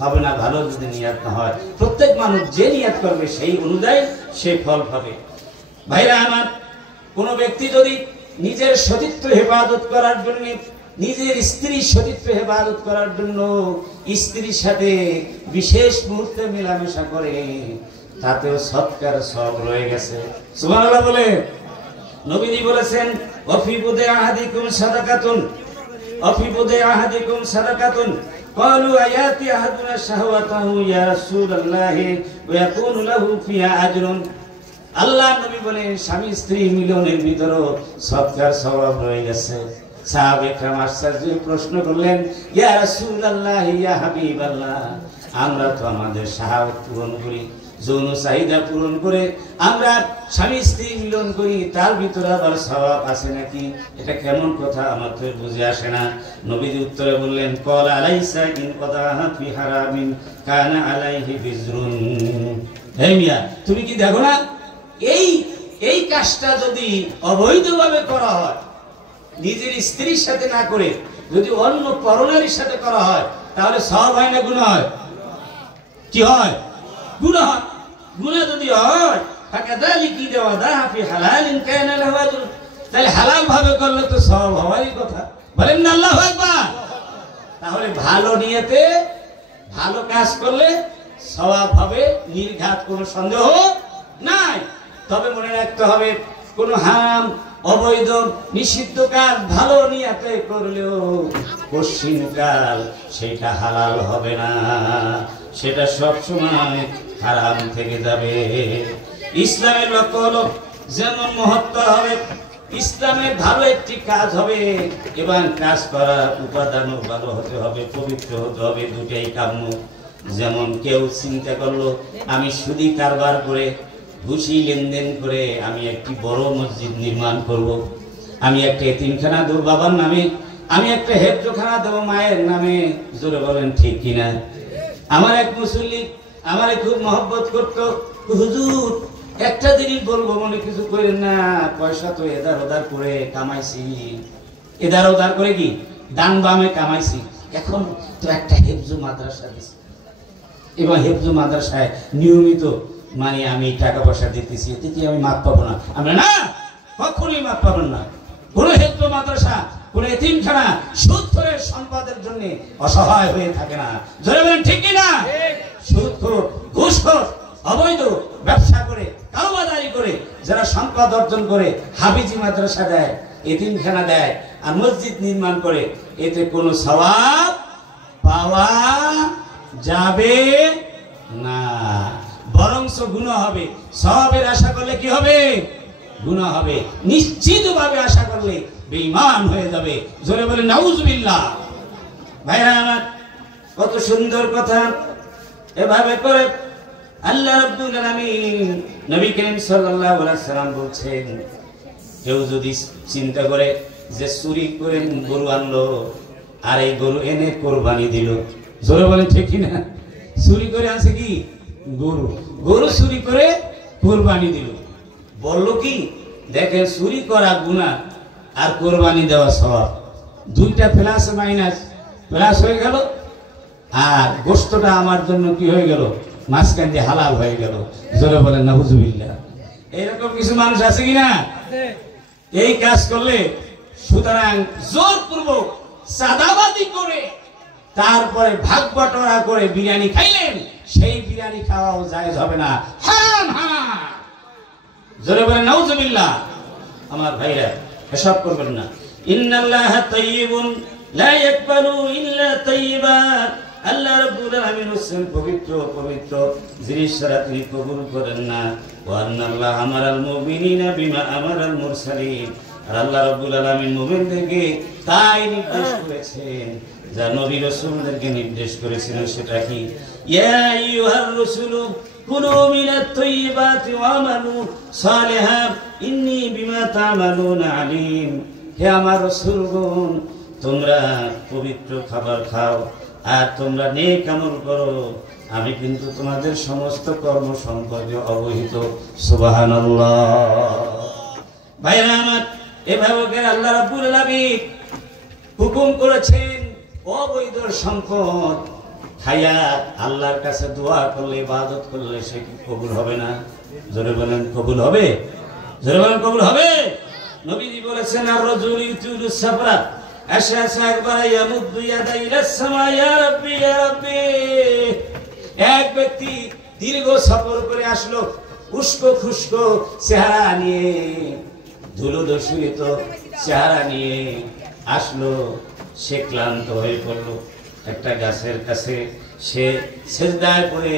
হবে না। ভালো যদি নিয়ত না হয়, প্রত্যেক মানুষ যে নিয়ত করবে সেই অনুযায়ী সে ফল পাবে। ভাইরা আমার, কোন ব্যক্তি যদি নিজের সতীত্ব হেফাজত করার জন্য, নিজের স্ত্রীর সতীত্ব হেফাজত করার জন্য স্ত্রীর সাথে বিশেষ মুহূর্তে মেলামেশা করে, তাতেও সৎকার সব রয়ে গেছে। সুবহানাল্লাহ বলে। নবীজি বলেছেন ওয়াফি বুদে আহাদিকুম সাদাকাতুন, ওয়াফি বুদে আহাদিকুম সাদাকাতুন قالوا أياتي أحدنا شهوته يا رسول الله ويكون له فيها أجر আল্লাহ নবী বলেন স্বামী স্ত্রী মিলনের ভিতরও সৎকার সওয়াব রয়ে গেছে। সাহাবায়ে কেরাম আশ্চর্য প্রশ্ন করলেন, ইয়া রাসূলুল্লাহ ইয়া হাবিবাল্লাহ, আমরা তো আমাদের শাহাওয়াত পূরণ করি, যৌন চাহিদা পূরণ করে আমরা স্বামী স্ত্রী মিলন করি, তার ভিতরে আবার সওয়াব আছে নাকি? এটা কেমন কথা, আমার তো বুঝে আসে না। নবীজি উত্তরে বললেন, কল আলাইসা ইন কদাহা ফি হারামিন কানা আলাইহি বিজরুন। হে মিয়া, তুমি কি দেখো না, এই কাজটা যদি অবৈধভাবে করা হয়, নিজের স্ত্রীর সাথে না করে যদি অন্য পরনারীর সাথে করা হয়, তাহলে সওয়াব হয় না গুনাহ হয়? কি হয়? গুনাহ হয়। গুনাহ যদি হয়, ফাকাযালিকা ওয়াদাহা ফি হালালিন কানা লাহু আজর, তাহলে হালাল ভাবে করলে তো সওয়াব হওয়ারই কথা। বলেন না আল্লাহু আকবার। তাহলে ভালো নিয়তে ভালো কাজ করলে সওয়াব হবে, নির্ঘাত কোনো সন্দেহ নাই। তবে মনে রাখতে হবে, কোন হারাম অবৈধ নিষিদ্ধ কাজ ভালো নিয়তে করলেও পশ্চিমকাল সেটা হালাল হবে না, সেটা সবসময় হারাম থেকে যাবে। ইসলামের লক্ষ্য হলো যেমন মহত্তর হবে, ইসলামের ভালো একটি কাজ হবে এবং কাজ করার উপাদানও ভালো হতে হবে, পবিত্র হতে হবে, দুটাই কাম্য। যেমন কেউ চিন্তা করলো আমি সুদি কারবার করে ঘুষি লেনদেন করে আমি একটি বড় মসজিদ নির্মাণ করব, আমি একটা এতিমখানা দেবো বাবার নামে, আমি একটা হেফজখানা দেবো মায়ের নামে। জোরে বলেন ঠিক কিনা? আমার এক মুসল্লি আমারে খুব মহব্বত করতো, হুজুর একটা জিনিস বলবো, মনে কিছু করেন না, পয়সা তো এদার ওদার করে কামাইছি, এদার ওদার করে কি দান বামে কামাইছি, এখন তো একটা হেফজু মাদ্রাসা দিছি, এবং হেফজু মাদ্রাসায় নিয়মিত মানে আমি টাকা পয়সা দিতেছি, এতে কি আমি মাপ পাবো না? আমরা না, কখনোই মাপ পাবেন না। কোন হেফজু মাদ্রাসা, কোন এতিমখানা সুদখোরের সম্পদের জন্য অসহায় হয়ে থাকে না। জোরে বলেন ঠিক কিনা? সুদখোর, ঘুষখোর, অবৈধ ব্যবসা করে, কালোবাজারি করে যারা সম্পদ অর্জন করে হাফিজি মাদ্রাসা দেয়, এতিমখানা দেয় আর মসজিদ নির্মাণ করে, এতে কোনো সওয়াব পাওয়া যাবে না, বরংস গুনাহ হবে। সওয়াবের আশা করলে কি হবে? গুনাহ হবে। নিশ্চিতভাবে আশা করলে বেঈমান হয়ে যাবে। জোরে বলে নাউজুবিল্লাহ। ভাইরা আমার, কত সুন্দর কথা। এভাবে করে আল্লাহ রাব্বুল আলামিন নবী করিম সাল্লাল্লাহু আলাইহি সাল্লাম বলছেন, কেউ যদি চিন্তা করে যে চুরি করে গরু আনলো আর এই গরু এনে কোরবানি দিল, জোরে বলেন ঠিক কিনা? চুরি করে আছে কি গরু, গরু চুরি করে কোরবানি দিল, বললো কি দেখেন চুরি করা গুনাহ আর কোরবানি দেওয়া সওয়াব, দুইটা প্লাস মাইনাস প্লাস হয়ে গেল, আর গোশতটা আমার জন্য কি হয়ে গেল? মাঝখান দিয়ে হালাল হয়ে গেল। জোরে বলেন নাউজুবিল্লাহ। এরকম কিছু মানুষ আছে কিনা? এই কাজ করলে, সুতরাং জোরপূর্বক সাদাবাদি করে তারপরে ভাগ বটোয়ারা করে বিরিয়ানি খাইলেন, সেই বিরিয়ানি খাওয়াও জায়েজ হবে না, হারাম হারাম। জোরে বলেন নাউজুবিল্লাহ। আমার ভাইরা, এসব করবেন না। ইন্নাল্লাহা তাইয়্যিবুন লা ইয়াকবালু ইল্লা তাইয়্যিবা। আল্লাহ রাব্বুল আলামিন হচ্ছেন পবিত্র, পবিত্র জিনিস ছাড়া তিনি কবুল করেন না। ওয়া আন্নাল্লাহা আমারাল মুমিনিনা বিমা আমারাল মুরসালিন। আর আল্লাহ রাব্বুল আলামিন মুমিনদেরকে তাই নির্দেশ করেছেন যা নবী রাসূলদেরকে নির্দেশ করেছিলেন। সেটা কি? ইয়া আইয়ুহার রাসূলু কুলু মিনাত তাইয়্যিবাতি ওয়া আমালু সালিহান ইন্নী বিমা তা'মালুনা আলিম। হে আমার রাসূলগণ, তোমরা পবিত্র খাবার খাও আর তোমরা নেক আমল করো, আমি কিন্তু তোমাদের সমস্ত কর্ম সম্পর্কে অবহিত। সুবহানাল্লাহ। ভাইরা আমার, এভাবে করে আল্লাহ রাব্বুল আলামিন হুকুম করেছেন, অবৈধ সম্পদ খায়া আল্লাহর কাছে দোয়া করলে, ইবাদত করলে সে কি কবুল হবে না? জোরে বলেন কবুল হবে? জোরে বলেন কবুল হবে? নবীজি বলেছেন, আর রাজুল ইউতিলু সাবরা আশাসা একবার ইয়ামুদ্দু ইয়াদা ইলাস সামা, ইয়া রাব্বি ইয়া রাব্বি। এক ব্যক্তি দীর্ঘ সফর করে আসলো, উস্কো খুস্কো চেহারা নিয়ে, ধুলো দূষিত চেহারা নিয়ে আসলো, সে ক্লান্ত হয়ে পড়লো। একটা গাছের কাছে সে সিজদায় পড়ে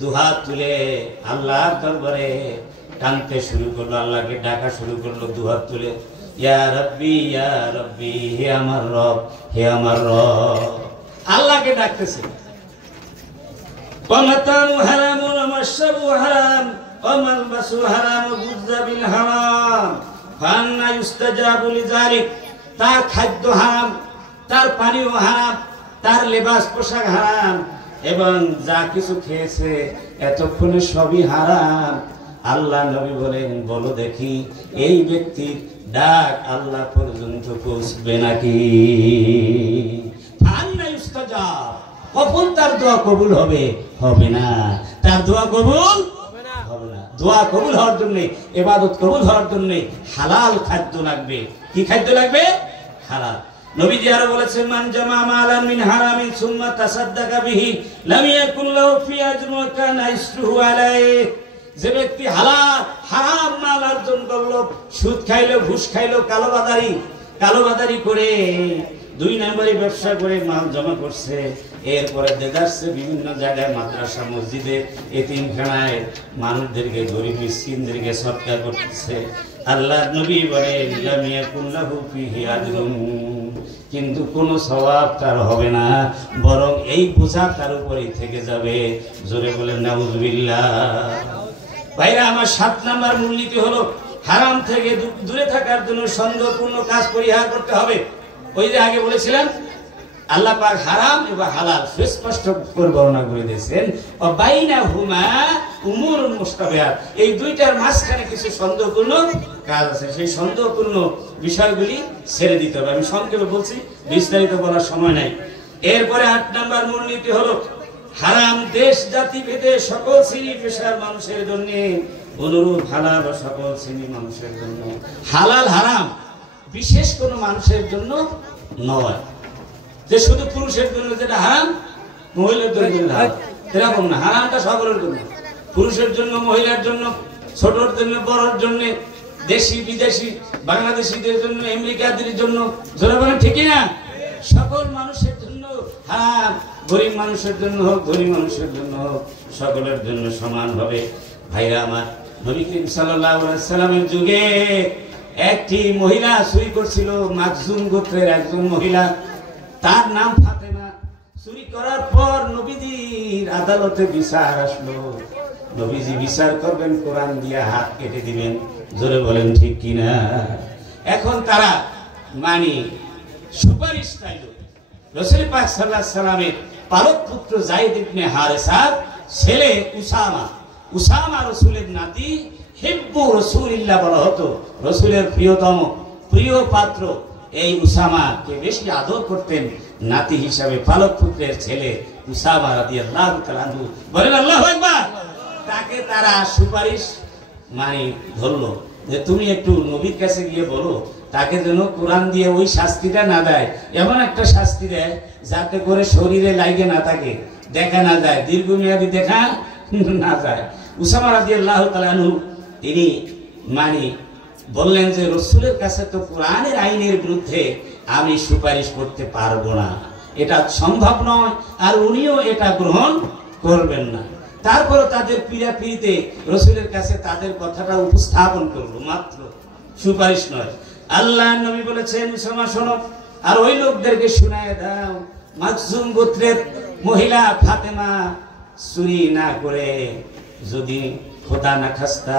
দুহাত তুলে আল্লাহর দরবারে টানতে শুরু করলো, আল্লাহকে ডাকা শুরু করলো দুহাত তুলে, ইয়া রব্বি, হে আমার রব, হে আমার রব, আল্লাহকে ডাকতেছে। ওয়ামাতামু হারামুন ওয়া মাশরাবু হারাম ওয়া মালবাসু হারাম ওয়া গুযযা বিল হারাম ফান্না ইউস্তাজাবু লিযালিক। তার খাদ্য হারাম, তার পানীয় হারাম, তার লেবাস পোশাক হারাম, এবং যা কিছু খেয়েছে এতক্ষণে সবই হারাম। আল্লাহ নবী বলেন, বলো দেখি এই ব্যক্তির ডাক আল্লাহ পর্যন্ত পৌঁছবে নাকি? ফান্না ইউস্তাজাব, কখন তার দোয়া কবুল হবে? হবে না, তার দোয়া কবুল হবে না। দোয়া কবুল হওয়ার জন্য, ইবাদত কবুল হওয়ার জন্য হালাল খাদ্য লাগবে। কি খাদ্য লাগবে? হালাল। নবীজি আরো বলেছেন, মান জামা মালান মিন হারামিন সুম্মা তাসাদ্দাকা বিহি লাম ইয়াকুন লাহু ফি আজরুন ওয়া কানা ইসরুহু আলাইহি। যে ব্যক্তি হারাম মাল অর্জন করলো, সুদ খাইলো, ঘুষ খাইলো, কালোবাজারি করে 2 নম্বরই ব্যবসা করে মাল জমা করছে, এরপরে দেদারছে বিভিন্ন জায়গায়, মাদ্রাসা মসজিদে, এতিমখানায় মানুষদেরকে, গরিব মিসকিনদেরকে সৎকার করতেছে, আল্লাহ নবী বলেন লাম ইয়াকুন লাহু ফিহি আজরুন, কিন্তু কোনো সওয়াব তার হবে না, বরং এই বোঝা তার উপরেই থেকে যাবে। জোরে বলেন নাউযুবিল্লাহ। ভাইরা আমার, 7 নাম্বার মূলনীতি হলো হারাম থেকে দূরে থাকার জন্য সন্দেহপূর্ণ কাজ পরিহার করতে হবে। ওই যে আগে বলেছিলাম, আল্লাহ পাক হারাম এবং হালাল সুস্পষ্ট করে বর্ণনা করে দিয়েছেন, বাইনাহুমা উমুরুন মুশতাবিহাত, এই দুইটার মাঝখানে কিছু সন্দেহপূর্ণ কাজ আছে, সেই সন্দেহপূর্ণ বিষয়গুলি ছেড়ে দিতে হবে। আমি সংক্ষেপে বলছি, বিস্তারিত বলার সময় নাই। এরপরে 8 নাম্বার মূলনীতি হলো হারাম দেশ জাতি ভেদে সকল শ্রেণী পেশার মানুষের জন্য অনুরূপ, হালাল ও সকল শ্রেণী মানুষের জন্য। হালাল হারাম বিশেষ কোনো মানুষের জন্য নয়, যে শুধু পুরুষের জন্য যেটা হারাম মহিলার জন্য এরকম না। হারামটা সকলের জন্য, পুরুষের জন্য, মহিলার জন্য, ছোটর জন্য, বড়র জন্য, দেশি বিদেশি, বাংলাদেশিদের জন্য, আমেরিকাদের জন্য, যারা বলেন ঠিকই না, সকল মানুষের জন্য হারাম। গরিব মানুষের জন্য হোক, গরিব মানুষের জন্য হোক, সকলের জন্য সমানভাবে। ভাইরা আমার, নবী করিম সাল্লাল্লাহু আলাইহি সাল্লামের যুগে একটি মহিলা চুরি করছিল, মাখজুম গোত্রের একজন মহিলা, তার নাম ফাতেমা। চুরি করার পর নবীজির আদালতে বিচার আসলো, নবীজি বিচার করবেন, কোরআন দিয়ে হাত কেটে দিবেন। জোরে বলেন ঠিক কিনা? এখন তারা সুপারিশ চাইল রাসূল পাক সাল্লাল্লাহু আলাইহি সাল্লামের পালক পুত্র যায়েদ ইবনে হারেসার ছেলে উসামা রাসূলের নাতি, হিব্বু রাসূলিল্লাহ বলা হতো, রাসূলের প্রিয়তম প্রিয় পাত্র। এই উসামাকে বেশি আদর করতেন নাতি হিসাবে। পালক পুত্রের ছেলে উসামা রাদিয়াল্লাহু তাআলা আনহু, বলেন আল্লাহু আকবার। তাকে তারা সুপারিশ ধরলো যে তুমি একটু নবীর কাছে গিয়ে বলো, তাকে যেন কোরআন দিয়ে ওই শাস্তিটা না দেয়, এমন একটা শাস্তি দেয় যাতে করে শরীরে লাগে না থাকে, দেখা না যায়, দীর্ঘমেয়াদী দেখা না যায়। উসামা রাদিয়াল্লাহু তাআলা আনহু তিনি বললেন যে রাসূলের কাছে তো কোরআনের আইনের বিরুদ্ধে আমি সুপারিশ করতে পারবো না, এটা সম্ভব নয়, আর উনিও এটা গ্রহণ করবেন না। তারপরে তাদের পীড়াপিড়িতে রাসূলের কাছে তাদের কথাটা উপস্থাপন করলো, মাত্র সুপারিশ নয়। আল্লাহ নবী বলেছেন, উসামা শোনো, আর ওই লোকদেরকে শুনায় দাও, মাখজুম গোত্রের মহিলা ফাতেমা চুরি না করে, যদি খোদা না খাস্তা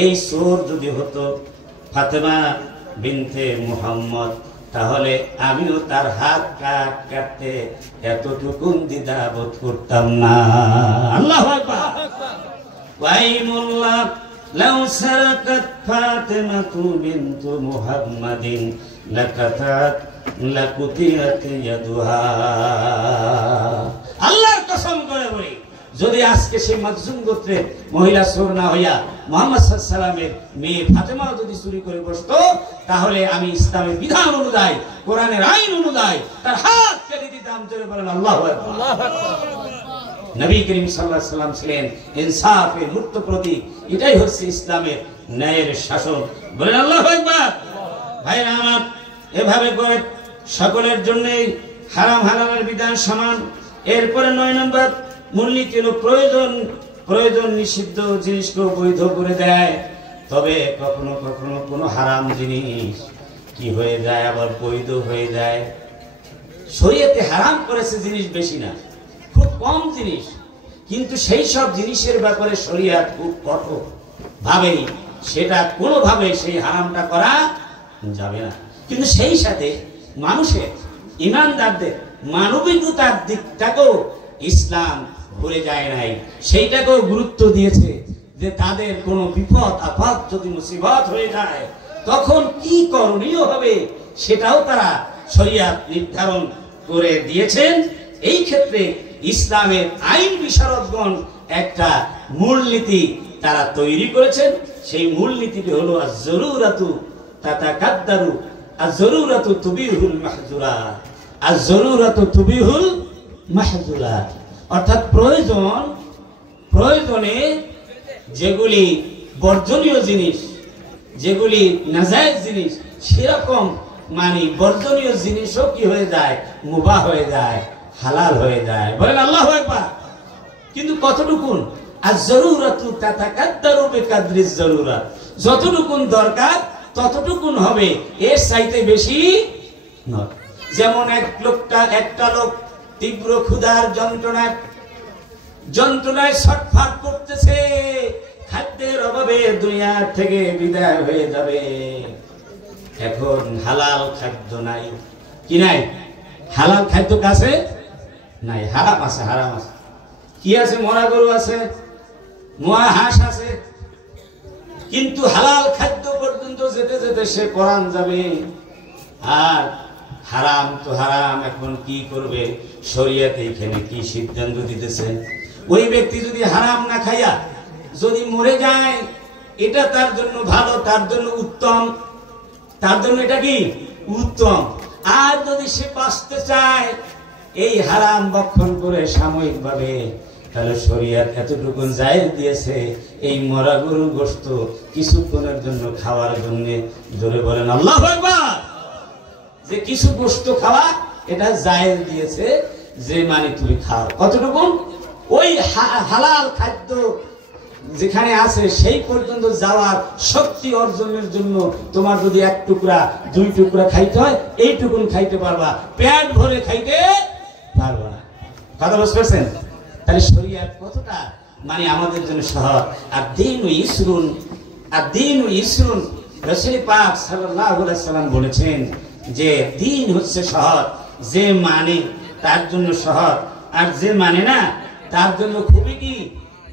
এই চোর যদি হতো ফাতেমা বিনতে মুহাম্মদ, তাহলে আমিও তার হাত কাটতে এতটুকু দ্বিধাবোধ করতাম না। আল্লাহু আকবার। ওয়াইমুল্লাহ লাউ সারাকাত ফাতিমাতু বিনতু মুহাম্মাদিন লাকুতিয়াত ইয়াদুহা। আল্লাহর কসম করে বলি, যদি আজকে সেই মাখজুম গোত্রের মহিলা চোর না হইয়া মুহাম্মদ সাল্লাল্লাহু আলাইহি সাল্লামের মেয়ে ফাতেমা যদি চুরি করে বসতো, তাহলে আমি ইসলামের বিধান অনুযায়ী, কোরআনের আইন অনুযায়ী তার হাত কেটে দিতাম। জোরে বলেন আল্লাহু আকবার। নবী করিম সাল্লাল্লাহু আলাইহি সাল্লাম ছিলেন ইনসাফের মূর্ত প্রতীক, এটাই হচ্ছে ইসলামের ন্যায়ের শাসন। বলেন আল্লাহু আকবার। ভাইরা আমার, এভাবে করে সকলের জন্য হারাম হালালের বিধান সমান। এরপরে 9 নম্বর মূলনীতি হলো প্রয়োজন নিষিদ্ধ জিনিসকে বৈধ করে দেয়। তবে কখনো কখনো কোনো হারাম জিনিস কি হয়ে যায়, আবার বৈধ হয়ে যায়। শরীয়তে হারাম করেছে জিনিস বেশি না, খুব কম জিনিস, কিন্তু সেই সব জিনিসের ব্যাপারে শরীয়ত খুব কঠোর ভাবে সেটা কোনোভাবে সেই হারামটা করা যাবে না। কিন্তু সেই সাথে মানুষের ইমানদারদের মানবিকতার দিকটাকেও ইসলাম ভুলে যায় নাই, সেইটাকেও গুরুত্ব দিয়েছে যে তাদের কোনো বিপদ আপদ যদি মুসিবত হয়ে যায় তখন কি করণীয় হবে সেটাও তারা শরীয়ত নির্ধারণ করে দিয়েছেন। এই ক্ষেত্রে ইসলামের আইন বিশারদগণ একটা মূলনীতি তারা তৈরি করেছেন। সেই মূলনীতিটি হলো আজ-জরুরাতু তাতাকাদ্দারু, আজ-জরুরাতু তুবিহুল মাহজুরাত, আজ-জরুরাতু তুবিহুল মাহজুরাত। অর্থাৎ প্রয়োজনে যেগুলি বর্জনীয় জিনিস, যেগুলি নাজায়েজ জিনিস, সেরকম মানে বর্জনীয় জিনিসও কি হয়ে যায়, মুবাহ হয়ে যায়, হালাল হয়ে যায়। বলেন আল্লাহু আকবার। কিন্তু কতটুকুন? আজ-জরুরাতু তাতাকাদ্দারু বিকাদরিজ জরুরাত, যতটুকুন দরকার ততটুকুন হবে, এর চাইতে বেশি নয়। যেমন একটা লোক তীব্র ক্ষুধার যন্ত্রণায় ছটফট করতেছে, খাদ্যের অভাবে দুনিয়া থেকে বিদায় হয়ে যাবে। এখন হালাল খাদ্য নাই, কি নাই? হালাল খাদ্য কাছে নাই, হারাম আছে। হারাম আছে কি আছে? মরা গরু আছে, মরা হাঁস আছে, কিন্তু হালাল খাদ্য পর্যন্ত যেতে যেতে সে পরাণ যাবে। আর হারাম তো হারাম, এখন কি করবে? শরীয়ত এখানে কি সিদ্ধান্ত দিতেছে? ওই ব্যক্তি যদি হারাম না খাইয়া যদি মরে যায়, এটা তার জন্য ভালো, তার জন্য উত্তম, তার জন্য এটা কি উত্তম। আর যদি সে বাঁচতে চায় এই হারাম ভক্ষণ করে সাময়িক ভাবে, তাহলে শরীয়ত এতটুকু জায়েজ দিয়েছে এই মরা গরুর গোশত কিছুক্ষণের জন্য খাওয়ার জন্য। জোরে বলেন আল্লাহু আকবার। যে কিছু গোশত খাওয়া এটা জায়েজ দিয়েছে, যে মানে তুমি খাও কতটুকু? ওই হালাল খাদ্য যেখানে আছে সেই পর্যন্ত যাওয়ার শক্তি অর্জনের জন্য তোমার যদি 1 টুকরা 2 টুকরা খাইতে হয়, এইটুকুন খাইতে পারবা, পেট ভরে খাইতে পারবা না। কথা বুঝতে পারছেন? তাহলে শরীয়ত কতটা মানে আমাদের জন্য সহজ। আর দ্বীনু ইসরুন, আর দ্বীনু ইসরুন। রাসূল পাক সাল্লাল্লাহু আলাইহি ওয়াসাল্লাম বলেছেন যে দ্বীন হচ্ছে সহজ, যে মানে তার জন্য সহজ, আর যে মানে না তার জন্য খুবই কি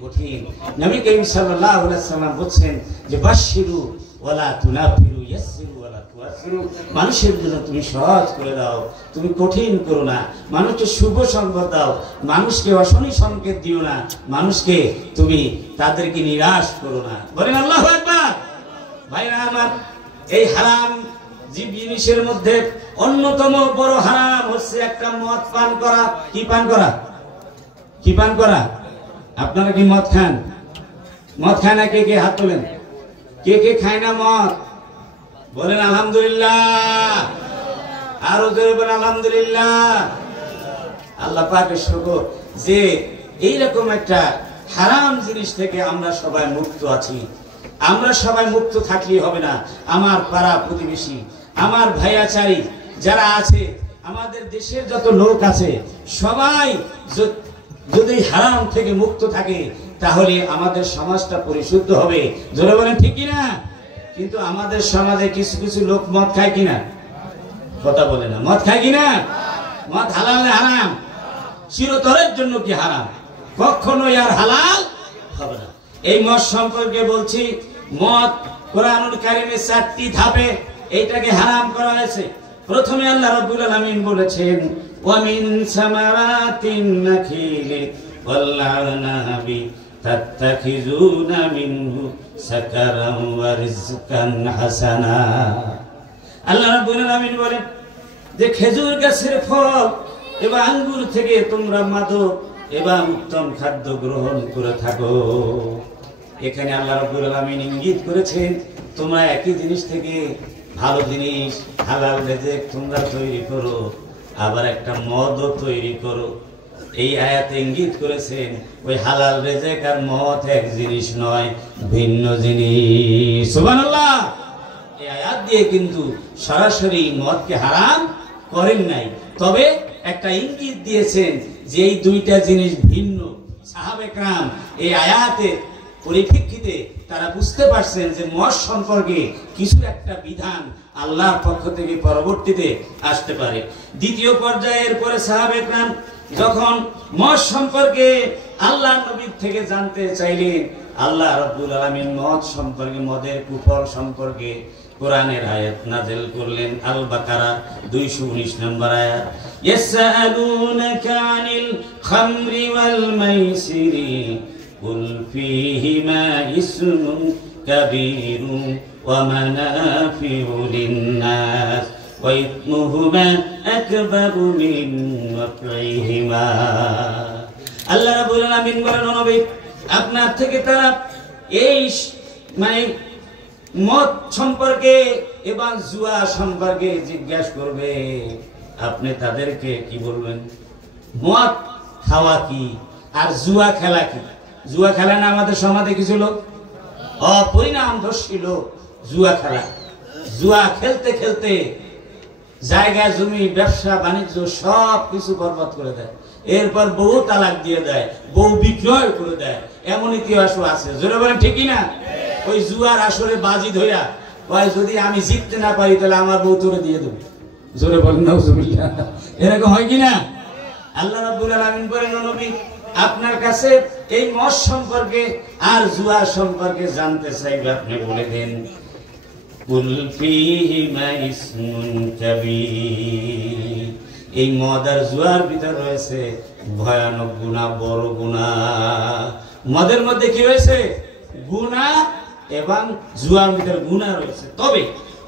কঠিন। নবী করিম সাল্লাল্লাহু আলাইহি ওয়াসাল্লাম বলেছেন যে বাশশিরু ওয়ালা তুনাফিরু, ইয়াসসিরু ওয়ালা তুআসসিরু। মানুষের জন্য তুমি সহজ করে দাও, তুমি কঠিন করো না। মানুষকে শুভ সংবাদ দাও, মানুষকে অশনি সংকেত দিও না, মানুষকে তুমি তাদেরকে নিরাশ করো না। বলেন আল্লাহু আকবার। ভাইরা আমার, এই হারাম জিনিসের মধ্যে অন্যতম বড় হারাম হচ্ছে একটা মদ পান করা। কি পান করা? কি পান করা? আপনারা কি মদ খান? মদ খায় না? কে কে হাত তোলেন। কে কে খায় না মদ? বলেন আলহামদুলিল্লাহ। আরো জোরে বলেন আলহামদুলিল্লাহ। আল্লাহ পাকের শুকর যে এইরকম একটা হারাম জিনিস থেকে আমরা সবাই মুক্ত আছি। আমরা সবাই মুক্ত থাকলেই হবে না। আমার পাড়া প্রতিবেশী, আমার ভাইয়াচারী যারা আছে, আমাদের দেশের যত লোক আছে, সবাই যদি হারাম থেকে মুক্ত থাকে তাহলে আমাদের সমাজটা পরিশুদ্ধ হবে। জোরে বলেন ঠিক কিনা? কিন্তু আমাদের সমাজে কিছু কিছু লোক মদ খায় কিনা? কথা বলে না। মদ খায় কিনা? মদ হালাল না হারাম? চিরতরের জন্য কি হারাম? কখনোই আর হালাল হবে না। এই মদ সম্পর্কে বলছি, মদ কোরআনুল কারীমে 4টি ধাপে এইটাকে হারাম করা হয়েছে। প্রথমে আল্লাহ রাব্বুল আলামিন বলেছেন ওয়া মিন সামারাতিন নাখিলি ওয়াল আনাবি তাত্তাখিজুনা মিনহু সাকারাম ওয়া রিজকান হাসানা। আল্লাহ রাব্বুল আলামিন বলেন যে খেজুর গাছের ফল এবং আঙ্গুর থেকে তোমরা মাদক এবং উত্তম খাদ্য গ্রহণ করে থাকো। এখানে আল্লাহ রাব্বুল আলামিন ইঙ্গিত করেছেন তোমরা একই জিনিস থেকে ভালো জিনিস হালাল রিজিক তোমরা তৈরি করো। আবার একটা মদও তৈরি করো। এই আয়াতে ইঙ্গিত করেছেন ওই হালাল রেজেক আর মদ এক জিনিস নয়, ভিন্ন জিনিস। সুবহানাল্লাহ। এই আয়াত দিয়ে কিন্তু সরাসরি মদকে হারাম করেন নাই, তবে একটা ইঙ্গিত দিয়েছেন যে এই দুইটা জিনিস ভিন্ন। সাহাবে কেরাম এই আয়াতের পরিপ্রেক্ষিতে তারা বুঝতে পারছেন যে মদ সম্পর্কে কিছু একটা বিধান আল্লাহর পক্ষ থেকে পরবর্তীতে আসতে পারে। দ্বিতীয় পর্যায়ের পরে সাহাবে কেরাম যখন মদ সম্পর্কে আল্লাহ নবীর থেকে জানতে চাইলেন, আল্লাহ রাব্বুল আলামিন মদ সম্পর্কে, মদের কুফল সম্পর্কে কোরআনের আয়াত নাযিল করলেন। আল বাকারা 219 নম্বর আয়াত, ইয়াসআলুনাকা আনিল খামরি ওয়াল মাইসিরি কুল ফীহিমা ইসমুন কাবীরুন ওয়া মানাফিউ লিন-নাস ওয়া ইসমুহুমা আকবারু মিন নাফইহিমা। আল্লাহ রাব্বুল আলামিন বলেন, নবী আপনার থেকে তারা এই মানে মদ সম্পর্কে এবং জুয়া সম্পর্কে জিজ্ঞাসা করবে, আপনি তাদেরকে কি বলবেন? মদ খাওয়া কি আর জুয়া খেলা কি? জুয়া খেলা না আমাদের সমাজে কিছু লোক অপরিণামদর্শী লোক জুয়া খেলা, জুয়া খেলতে খেলতে জায়গা জমি ব্যবসা বাণিজ্য সব কিছু বরবাদ করে দেয়, এরপর বউ তালাক দিয়ে দেয়, বউ বিক্রয় করে দেয়, এমন ইতিহাসও আছে। জোরে বলেন ঠিক না? ওই জুয়ার আসরে বাজি ধইরা ওই যদি আমি জিততে না পারি তাহলে আমার বউ তোরে দিয়ে দেব। জোরে বলেন নাউজুবিল্লাহ। এরকম হয় কিনা? আল্লাহ রাব্বুল আলামিন বলেন, নবী আপনার কাছে এই মদ সম্পর্কে আর জুয়া সম্পর্কে জানতে চাইবে, আপনি বলে দেন কুল ফীহিমা ইসমুন কাবীর, এই মদ আর জুয়ার ভিতর রয়েছে ভয়ানক গুনাহ, বড় গুনাহ। মদের মধ্যে কি রয়েছে? গুনাহ, এবং জুয়ার ভিতরে গুনাহ রয়েছে। তবে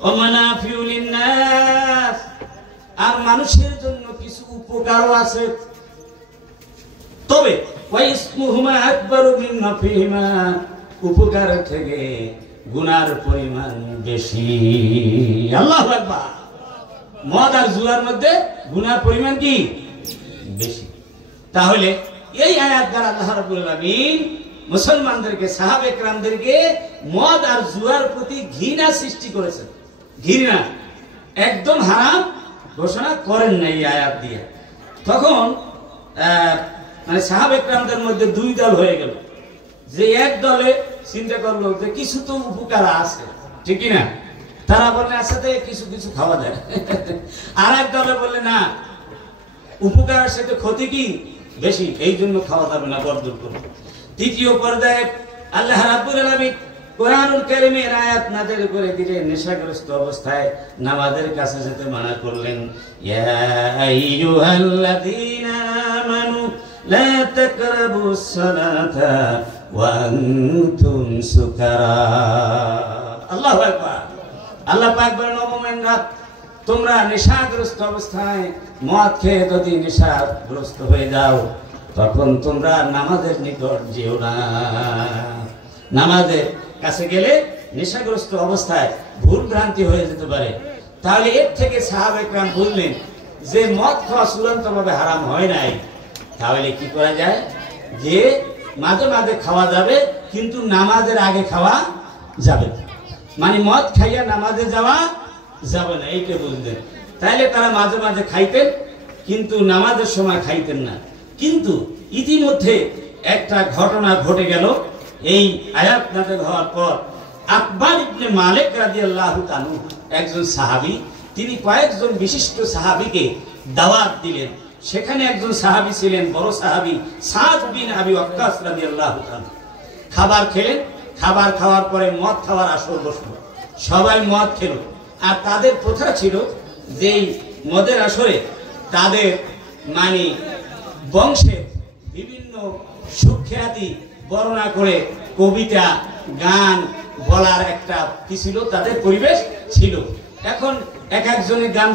ওমানাফিউ লিন-নাস, আর মানুষের জন্য কিছু উপকারও আছে। তবে ওয়া ইসমুহুমা আকবারু মিন নাফিহিমা, উপকারের থেকে গুনার পরিমাণ বেশি। আল্লাহু আকবার। মদ আর জুয়ার মধ্যে গুনার পরিমাণ কি? বেশি। তাহলে এই আয়াত দ্বারা আল্লাহ রাব্বুল আলামিন মুসলমানদেরকে, সাহাবে কেরামদেরকে মদ আর জুয়ার প্রতি ঘৃণা সৃষ্টি করেছেন। ঘৃণা, একদম হারাম ঘোষণা করেন না এই আয়াত দিয়ে। তখন মানে সাহাবে কেরামদের মধ্যে দুই দল হয়ে গেল, যে এক দলে চিন্তা করলো যে কিছু তো উপকার আছে, ঠিক না? তারা বললে আচ্ছা কিছু কিছু খাওয়া যায়। আর এক দলে বললে না, উপকারের সাথে ক্ষতি কি বেশি, এই জন্য খাওয়া যাবে না, বর্জন করবে। তৃতীয় পর্যায়ে আল্লাহ রাব্বুল আলামিন কোরআনুল কারীমের আয়াত নাযিল করে দিলেন, নেশাগ্রস্ত অবস্থায় নামাজের কাছে যেতে মানা করলেন। ইয়া আইয়ুহাল্লাযীনা আমানু লা তাকরাবুস সালাতা ওয়া আনতুম সুকারা। আল্লাহু আকবার। আল্লাহ পাক বলেন, ও মুমিনরা, তোমরা নেশাগ্রস্ত অবস্থায় মদ খেয়ে যদি নেশাগ্রস্ত হয়ে যাও, তখন তোমরা নামাজের নিকট যেও না। নামাজের কাছে গেলে নেশাগ্রস্ত অবস্থায় ভুল ভ্রান্তি হয়ে যেতে পারে। তাহলে এর থেকে সাহাবে কেরাম বললেন যে মদ খাওয়া চূড়ান্তভাবে হারাম হয় নাই, তাহলে কি করা যায়? যে মাঝে মাঝে খাওয়া যাবে, কিন্তু নামাজের আগে খাওয়া যাবে না। মানে মদ খাইয়া নামাজে যাওয়া যাবে না, এইটা বুঝলেন। তাইলে তারা মাঝে মাঝে খাইতেন, কিন্তু নামাজের সময় খাইতেন না। কিন্তু ইতিমধ্যে একটা ঘটনা ঘটে গেল। এই আয়াত নাযিল হওয়ার পর আকবার ইবনে মালিক রাদিয়াল্লাহু তাআলা, একজন সাহাবী, তিনি কয়েকজন বিশিষ্ট সাহাবীকে দাওয়াত দিলেন। সেখানে একজন সাহাবী ছিলেন, বড় সাহাবী সাদ বিন আবি ওয়াক্কাস রাদিয়াল্লাহু তাআলা। খাবার খেলেন, খাবার খাওয়ার পরে মদ খাওয়ার আসর বসলো, সবাই মদ খেল। আর তাদের প্রথা ছিল যে মদের আসরে তাদের মানে বংশের বিভিন্ন সুখ্যাতি বর্ণনা করে কবিতা গান বলার একটা কি ছিল, তাদের পরিবেশ ছিল। এখন এক একজনে গান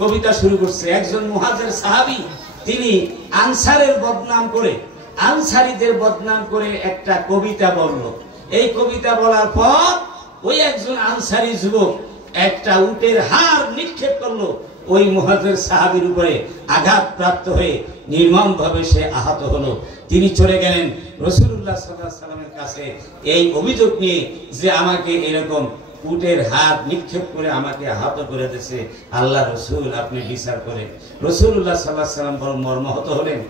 কবিতা শুরু করছে। একজন মুহাজির সাহাবী, তিনি আনসারের বদনাম করে, আনসারীদের বদনাম করে একটা কবিতা বলল। এই কবিতা বলার পর ওই একজন আনসারী যুবক একটা উটের হাড় নিক্ষেপ করলো ওই মুহাজির সাহাবীর উপরে আঘাতপ্রাপ্ত হয়ে নির্মমভাবে সে আহত হলো। তিনি চলে গেলেন রাসূলুল্লাহ সাল্লাল্লাহু আলাইহি ওয়াসাল্লামের কাছে এই অভিযোগ নিয়ে যে আমাকে এরকম উটের হাত নিক্ষেপ করে আমাকে আহত করে দিয়েছে, আল্লাহ রাসূল আপনি বিচার করেন। রাসূলুল্লাহ সাল্লাল্লাহু আলাইহি ওয়াসাল্লাম বড় মর্মাহত হলেন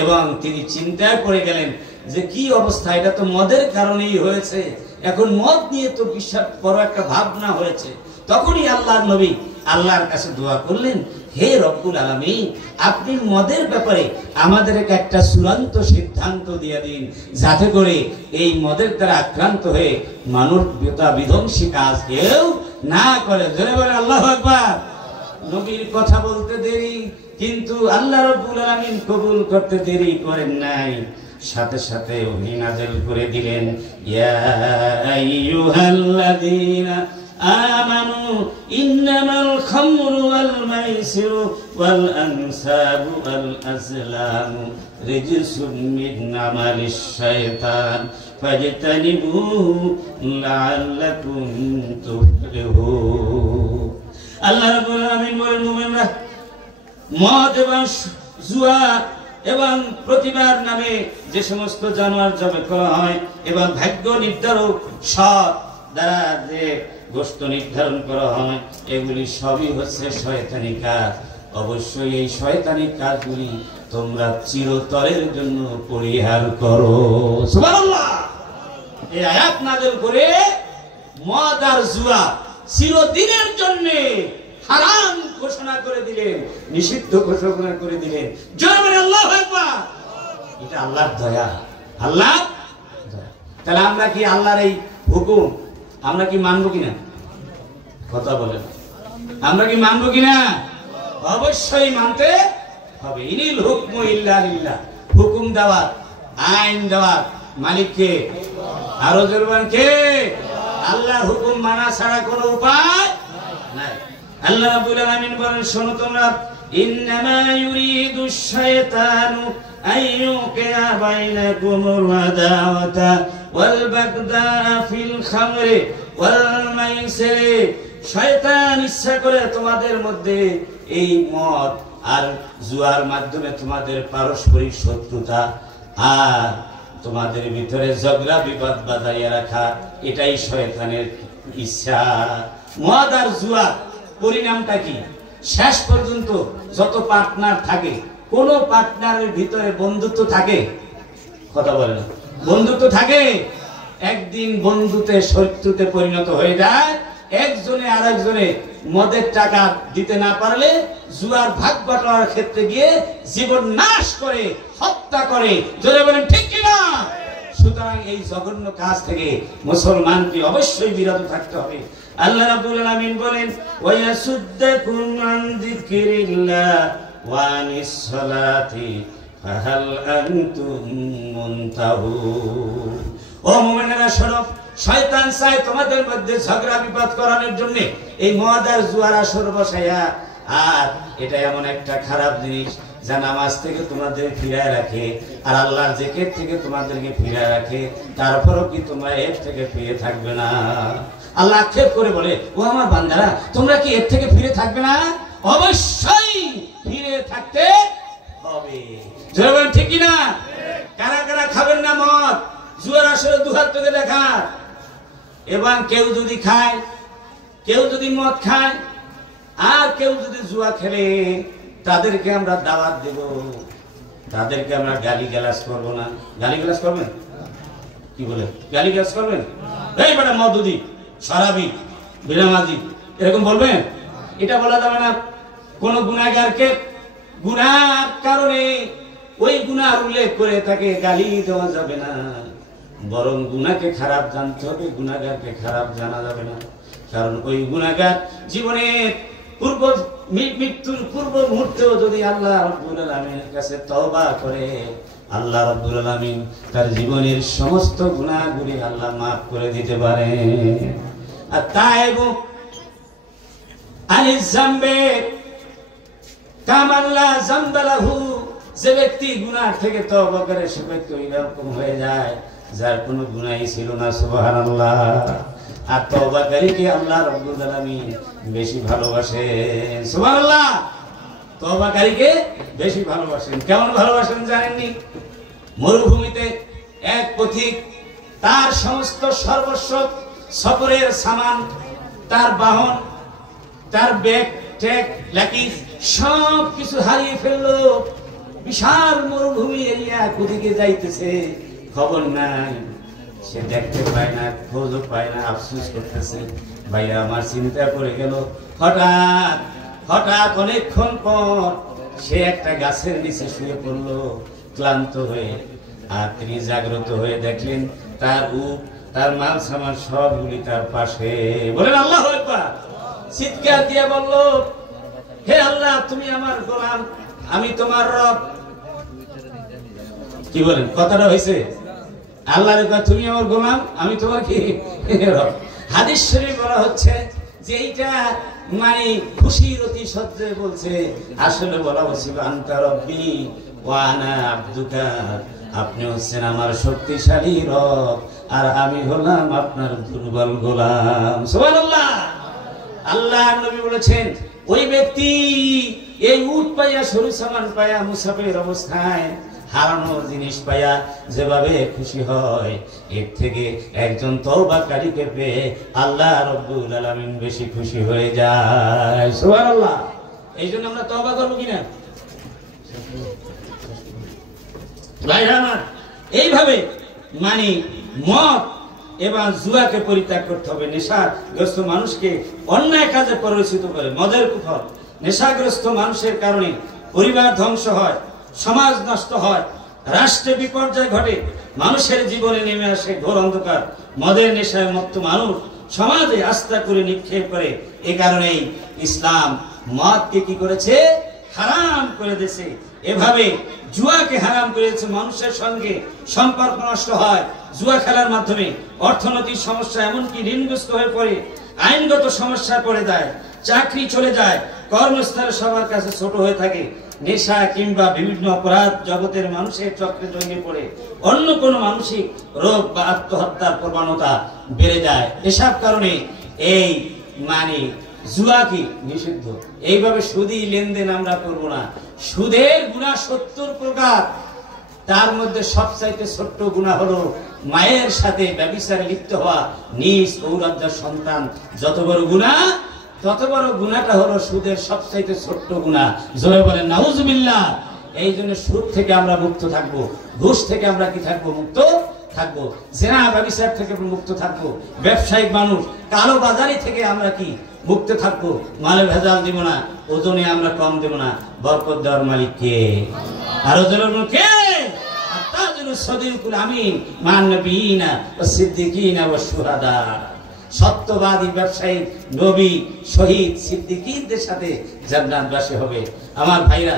এবং তিনি চিন্তায় পড়ে গেলেন যে কি অবস্থা, এটা তো মদের কারণেই হয়েছে, এখন মদ নিয়ে তো বিশাল বড় একটা ভাবনা হয়েছে। তখনই আল্লাহর নবী আল্লাহর কাছে দোয়া করলেন, হে রব্বুল আলামিন, আপনি মদের ব্যাপারে আমাদেরকে একটা চূড়ান্ত সিদ্ধান্ত দিয়ে দিন, যাতে করে এই মদের দ্বারা আক্রান্ত হয়ে মানবতা বিধ্বংসী কাজ কেউ না করে। জোরে বলে আল্লাহু আকবার। নবীর কথা বলতে দেরি, কিন্তু আল্লাহ রাব্বুল আলামিন কবুল করতে দেরি করেন নাই, সাথে সাথে ওহী নাযিল করে দিলেন, ইয়া আইয়ুহাল্লাযীনা আমানু ইন্নামাল খামরু ওয়াল মাইসিরু ওয়াল আনসাবু ওয়াল আজলামু রিজসুম মিন আমালিশ শাইতান ফাজতানিবুহু লাআল্লাকুম তুফলিহুন। আল্লাহ রাব্বুল আলামিন বলেন, মুমিনরা মদ এবং জুয়া এবং প্রতিবার নামে যে সমস্ত জানোয়ার জবে করা হয় এবং ভাগ্য নির্ধারক সৎ দ্বারা যে গোশত নির্ধারণ করা হয়, এগুলি সবই হচ্ছে শয়তানি কাজ। অবশ্যই এই শয়তানি কাজগুলি তোমরা চিরতরের জন্য পরিহার করো। সুবহানাল্লাহ। এই আয়াত নাযিল করে মদ আর জুয়া চিরদিনের জন্য হারাম ঘোষণা করে দিলেন, নিষিদ্ধ ঘোষণা করে দিলেন। জয় বলে আল্লাহু আকবার। এটা আল্লাহর দয়া, আল্লাহর দয়া। তাহলে আমরা কি আল্লাহর এই হুকুম আমরা কি মানবো কিনা? কথা বলেন, আমরা কি মানবো কিনা? অবশ্যই মানতে হবে। ইনিল হুকমু ইল্লা লিল্লাহ। হুকুম দেওয়া, আইন দেওয়া মালিক কে? আরো জোরবান কে? আল্লাহর হুকুম মানা ছাড়া কোনো উপায় নাই। আল্লাহ রাব্বুল আলামিন বলেন, শোনো তোমরা, ইন্নামা ইউরিদুশ শাইতানু আইয়ুকিয়া বাইনাকুমুল আদাওয়াতা ওয়াল বাগদা ফিল খামরি ওয়াল মাইসিরি। শয়তান ইচ্ছা করে তোমাদের মধ্যে এই মদ আর জুয়ার মাধ্যমে তোমাদের পারস্পরিক শত্রুতা আর তোমাদের ভিতরে ঝগড়া বিবাদ বাঁধাইয়া রাখা, এটাই শয়তানের ইচ্ছা। মদ আর জুয়া পরিণামটা কি? শেষ পর্যন্ত যত পার্টনার থাকে, কোন পার্টনারের ভিতরে বন্ধুত্ব থাকে? কথা বলে না, বন্ধুত্ব থাকে? একদিন বন্ধুতে শত্রুতে পরিণত হয়ে যায়। একজনে আরেকজনে মদের টাকা দিতে না পারলে জুয়ার ভাগ বাটোয়ারার ক্ষেত্রে গিয়ে জীবন নাশ করে, হত্যা করে। জোরে বলেন ঠিক কিনা? সুতরাং এই জঘন্য কাজ থেকে মুসলমানকে অবশ্যই বিরত থাকতে হবে। আল্লাহ রাব্বুল আলামিন বলেন, ওয়ায়াসুদ্দাকুম আন যিকরিল্লাহ ওয়া আনিস সালাতি ফাহাল আনতুম মুনতাহুন। ও মুমিনেরা শোনো, শয়তান চায় তোমাদের মধ্যে ঝগড়া বিবাদ করানোর জন্য এই মদ আর জুয়ার আসর বসায়া। আর এটা এমন একটা খারাপ জিনিস যা নামাজ থেকে তোমাদের ফিরায় রাখে আর আল্লাহর জিকির থেকে তোমাদেরকে ফিরায় রাখে। তারপরও কি তোমরা এর থেকে ফিরে থাকবে না? আল্লাহ আক্ষেপ করে বলে, ও আমার বান্দারা, তোমরা কি এর থেকে ফিরে থাকবে না? অবশ্যই ফিরে থাকতে হবে। জোরে বলেন ঠিক কিনা? কারা কারা খাবেন না মদ জুয়ার আসরে? দুহাত থেকে দেখা। এবং কেউ যদি খায়, কেউ যদি মদ খায় আর কেউ যদি জুয়া খেলে, তাদেরকে আমরা দাওয়াত দেব, তাদেরকে আমরা গালি গালাজ করবো না। গালি গালাজ করবেন? কি বলে গালি গালাজ করবেন? এই বেটা মদুদি, শরাবি, বেনামাজি, এরকম বলবেন? এটা বলা যাবে না। কোন গুনাহগারকে গুনার কারণে ওই গুনাহ উল্লেখ করে তাকে গালি দেওয়া যাবে না, বরং গুনাহকে খারাপ জানতে হবে, গুনাহগারকে খারাপ জানা যাবে না। কারণ ওই গুনাহগার জীবনের মৃত্যুর পূর্ব মুহূর্তেও যদি আল্লাহ রাব্বুল আলামিনের কাছে তওবা করে, আল্লাহ রাব্বুল আলামিন তার জীবনের সমস্ত গুনাহগুলি আল্লাহ মাফ করে দিতে পারে। আর তাইবু আনিজ যামবে কামাল্লা যামবালাহু, যে ব্যক্তি গুনাহ থেকে তওবা করে সে ব্যক্তি ওইরকম হয়ে যায় যার কোনো গুনাহই ছিল না। সুবহানাল্লাহ। আর তওবাকারীকে আল্লাহ রাব্বুল আলামিন বেশি ভালোবাসেন। সুবহানাল্লাহ। তওবাকারীকে বেশি ভালোবাসেন। কেমন ভালোবাসেন জানেননি? মরুভূমিতে এক পথিক তার সমস্ত সর্বস্ব, সফরের সামান, তার বাহন, তার ব্যাগ ট্যাগ লাকিজ সব কিছু হারিয়ে ফেললো। বিশাল মরুভূমি এরিয়া, কোদিকে যাইতেছে খবর নাই, সে দেখতে পায় না, খোঁজও পায় না, আফসোস করতেছে ভাইয়া আমার চিন্তা করে গেল। হঠাৎ অনেকক্ষণ পর সে একটা গাছের নিচে শুয়ে পড়লো ক্লান্ত হয়ে। আর তিনি জাগ্রত হয়ে দেখলেন তার তার মাল সামান সবগুলি তার পাশে। বলেন আল্লাহু আকবার। চিৎকার দিয়ে বলল, হে আল্লাহ, তুমি আমার গোলাম, আমি তোমার রব। কি বলেন? কথাটা হয়েছে? আল্লাহর কথা, তুমি আমার গোলাম, আমি তোমার কি রব। হাদিস শরীফ বলা হচ্ছে যে এইটা মানে খুশির অতি সহ্যে বলছে, আসলে বলা উচিত আনতা রব্বি ওয়া আনা আবদুকা, আপনি হচ্ছেন আমার শক্তিশালী রব আর আমি হলাম আপনার দুর্বল গোলাম। সুবহানাল্লাহ। আল্লাহ নবী বলেছেন, ওই ব্যক্তি এই উট পাইয়া, সরু সামান পাইয়া, মুসাফির অবস্থায় হারানো জিনিস পাইয়া যেভাবে খুশি হয়, এর থেকে একজন তওবাকারীকে পেয়ে আল্লাহ রাব্বুল আলামিন বেশি খুশি হয়ে যায়। সুবহানাল্লাহ। এই জন্য আমরা তওবা করবো কিনা? এইভাবে মানে মদ এবং জুয়াকে পরিত্যাগ করতে হবে। নেশাগ্রস্ত মানুষকে অন্যায় কাজে পরিচিত করে। মদের কুফল, নেশাগ্রস্ত মানুষের কারণে পরিবার ধ্বংস হয়, সমাজ নষ্ট হয়, রাষ্ট্রে বিপর্যয় ঘটে, মানুষের জীবনে নেমে আসে ঘোর অন্ধকার। মদের নেশায় মত্ত মানুষ সমাজে আস্থা করে নিক্ষেপ করে। এ কারণেই ইসলাম মদকে কি করেছে? হারাম করে দিয়েছে। এভাবে জুয়াকে হারাম করেছে। মানুষের সঙ্গে সম্পর্ক নষ্ট হয় জুয়া খেলার মাধ্যমে। অর্থনৈতিক সমস্যা, এমনকি ঋণগ্রস্ত হয়ে পড়ে, আইনগত সমস্যায় পড়ে যায়, চাকরি চলে যায়, কর্মস্থলে সবার কাছে ছোট হয়ে থাকে, নেশা কিংবা বিভিন্ন অপরাধ জগতের মানুষের চক্রে জড়িয়ে পড়ে, অন্য কোনো মানসিক রোগ বা আত্মহত্যার প্রবণতা বেড়ে যায়। এসব কারণে এই মানে জুয়া কি নিষিদ্ধ। এইভাবে সুদী লেনদেন আমরা করব না। সুদের গুনাহ 70 প্রকার, তার মধ্যে সবচাইতে ছোট্ট গুনাহ হলো মায়ের সাথে ব্যভিচারে লিপ্ত হওয়া, নিজ ঔরজ্জার সন্তান। যত বড় গুনাহ, তত বড় গুনাহটা হলো সুদের সবচাইতে ছোট্ট গুনাহ। জোরে বলেন নাউজুবিল্লাহ। এই জন্য সুদ থেকে আমরা মুক্ত থাকবো, ঘুষ থেকে আমরা কি থাকবো? মুক্ত থাকবো, জেনা ব্যভিচার থেকে মুক্ত থাকবো, ব্যবসায়িক মানুষ কালো বাজারি থেকে আমরা কি মুক্ত থাকবো। মালে ভেজাল দিব না, ওজনে আমরা কম দেব না। বরকত দেওয়ার মালিক কে? আরো জোরে কে? আত্তাজুল সদিকুল আমিন মান নবিয়িনা ওয়াস সিদ্দিকিনা ওয়াস শুহাদা। সত্যবাদী ব্যবসায়ী, নবী, শহীদ, সিদ্দিকীদের সাথে জান্নাতবাসী হবে। আমার ভাইরা,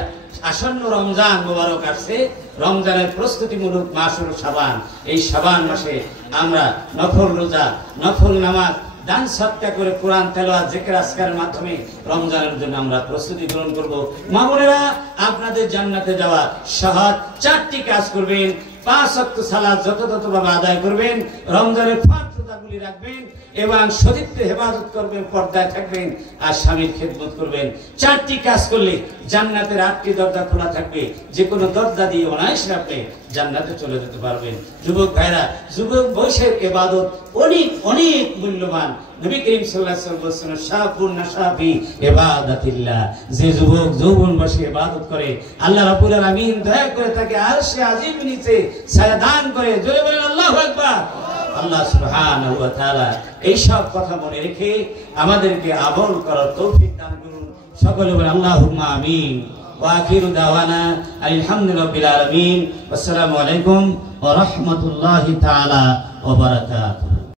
আসন্ন রমজান মোবারক আসছে। রমজানের প্রস্তুতিমূলক মাস হলো শাবান। এই শাবান মাসে আমরা নফল রোজা, নফল নামাজ, দান সদকা করে কোরআন তেলাওয়াত, জিকির আজকারের মাধ্যমে রমজানের জন্য আমরা প্রস্তুতি গ্রহণ করব। মা বোনেরা, আপনাদের জান্নাতে যাওয়া সহজ 4টি কাজ করবেন। 5 ওয়াক্ত সালাত যথাযথভাবে আদায় করবেন, রমজানের ফরজ রোজাগুলি রাখবেন এবং সতীত্বে হেফাজত করবেন, পর্দায় থাকবেন আর স্বামীর খেদমত করবেন। 4টি কাজ করলে জান্নাতের 8টি দরজা খোলা থাকবে। যে কোনো দরজা দিয়ে অনায়াসে আপনি জান্নাতে চলে যেতে পারবেন। যুবক ভাইরা, যুবক বয়সের ইবাদত অনেক অনেক মূল্যবান। নবী করিম সাল্লাল্লাহু আলাইহি ওয়াসাল্লাম বলেছেন, শাবুন নাশাবি ইবাদাতিল্লাহ। যে যুবক যৌবন বসে ইবাদত করে, আল্লাহ রাব্বুল আলামিন দয়া করে তাকে আরশে আজিম নিচে ছায়া দান করে। জোরে বলেন আল্লাহু আকবার। আল্লাহ সুবহানাহু ওয়া তাআলা এই সব কথা মনে রেখে আমাদেরকে আমল করার তৌফিক দান করুন। সকলে বলেন আল্লাহুম্মা আমিন। ওয়া আখিরু দাওয়ানা আলহামদুলিল্লাহি রাব্বিল আলামিন। আসসালামু আলাইকুম ওয়া রাহমাতুল্লাহি তাআলা ওয়া বারাকাতুহু।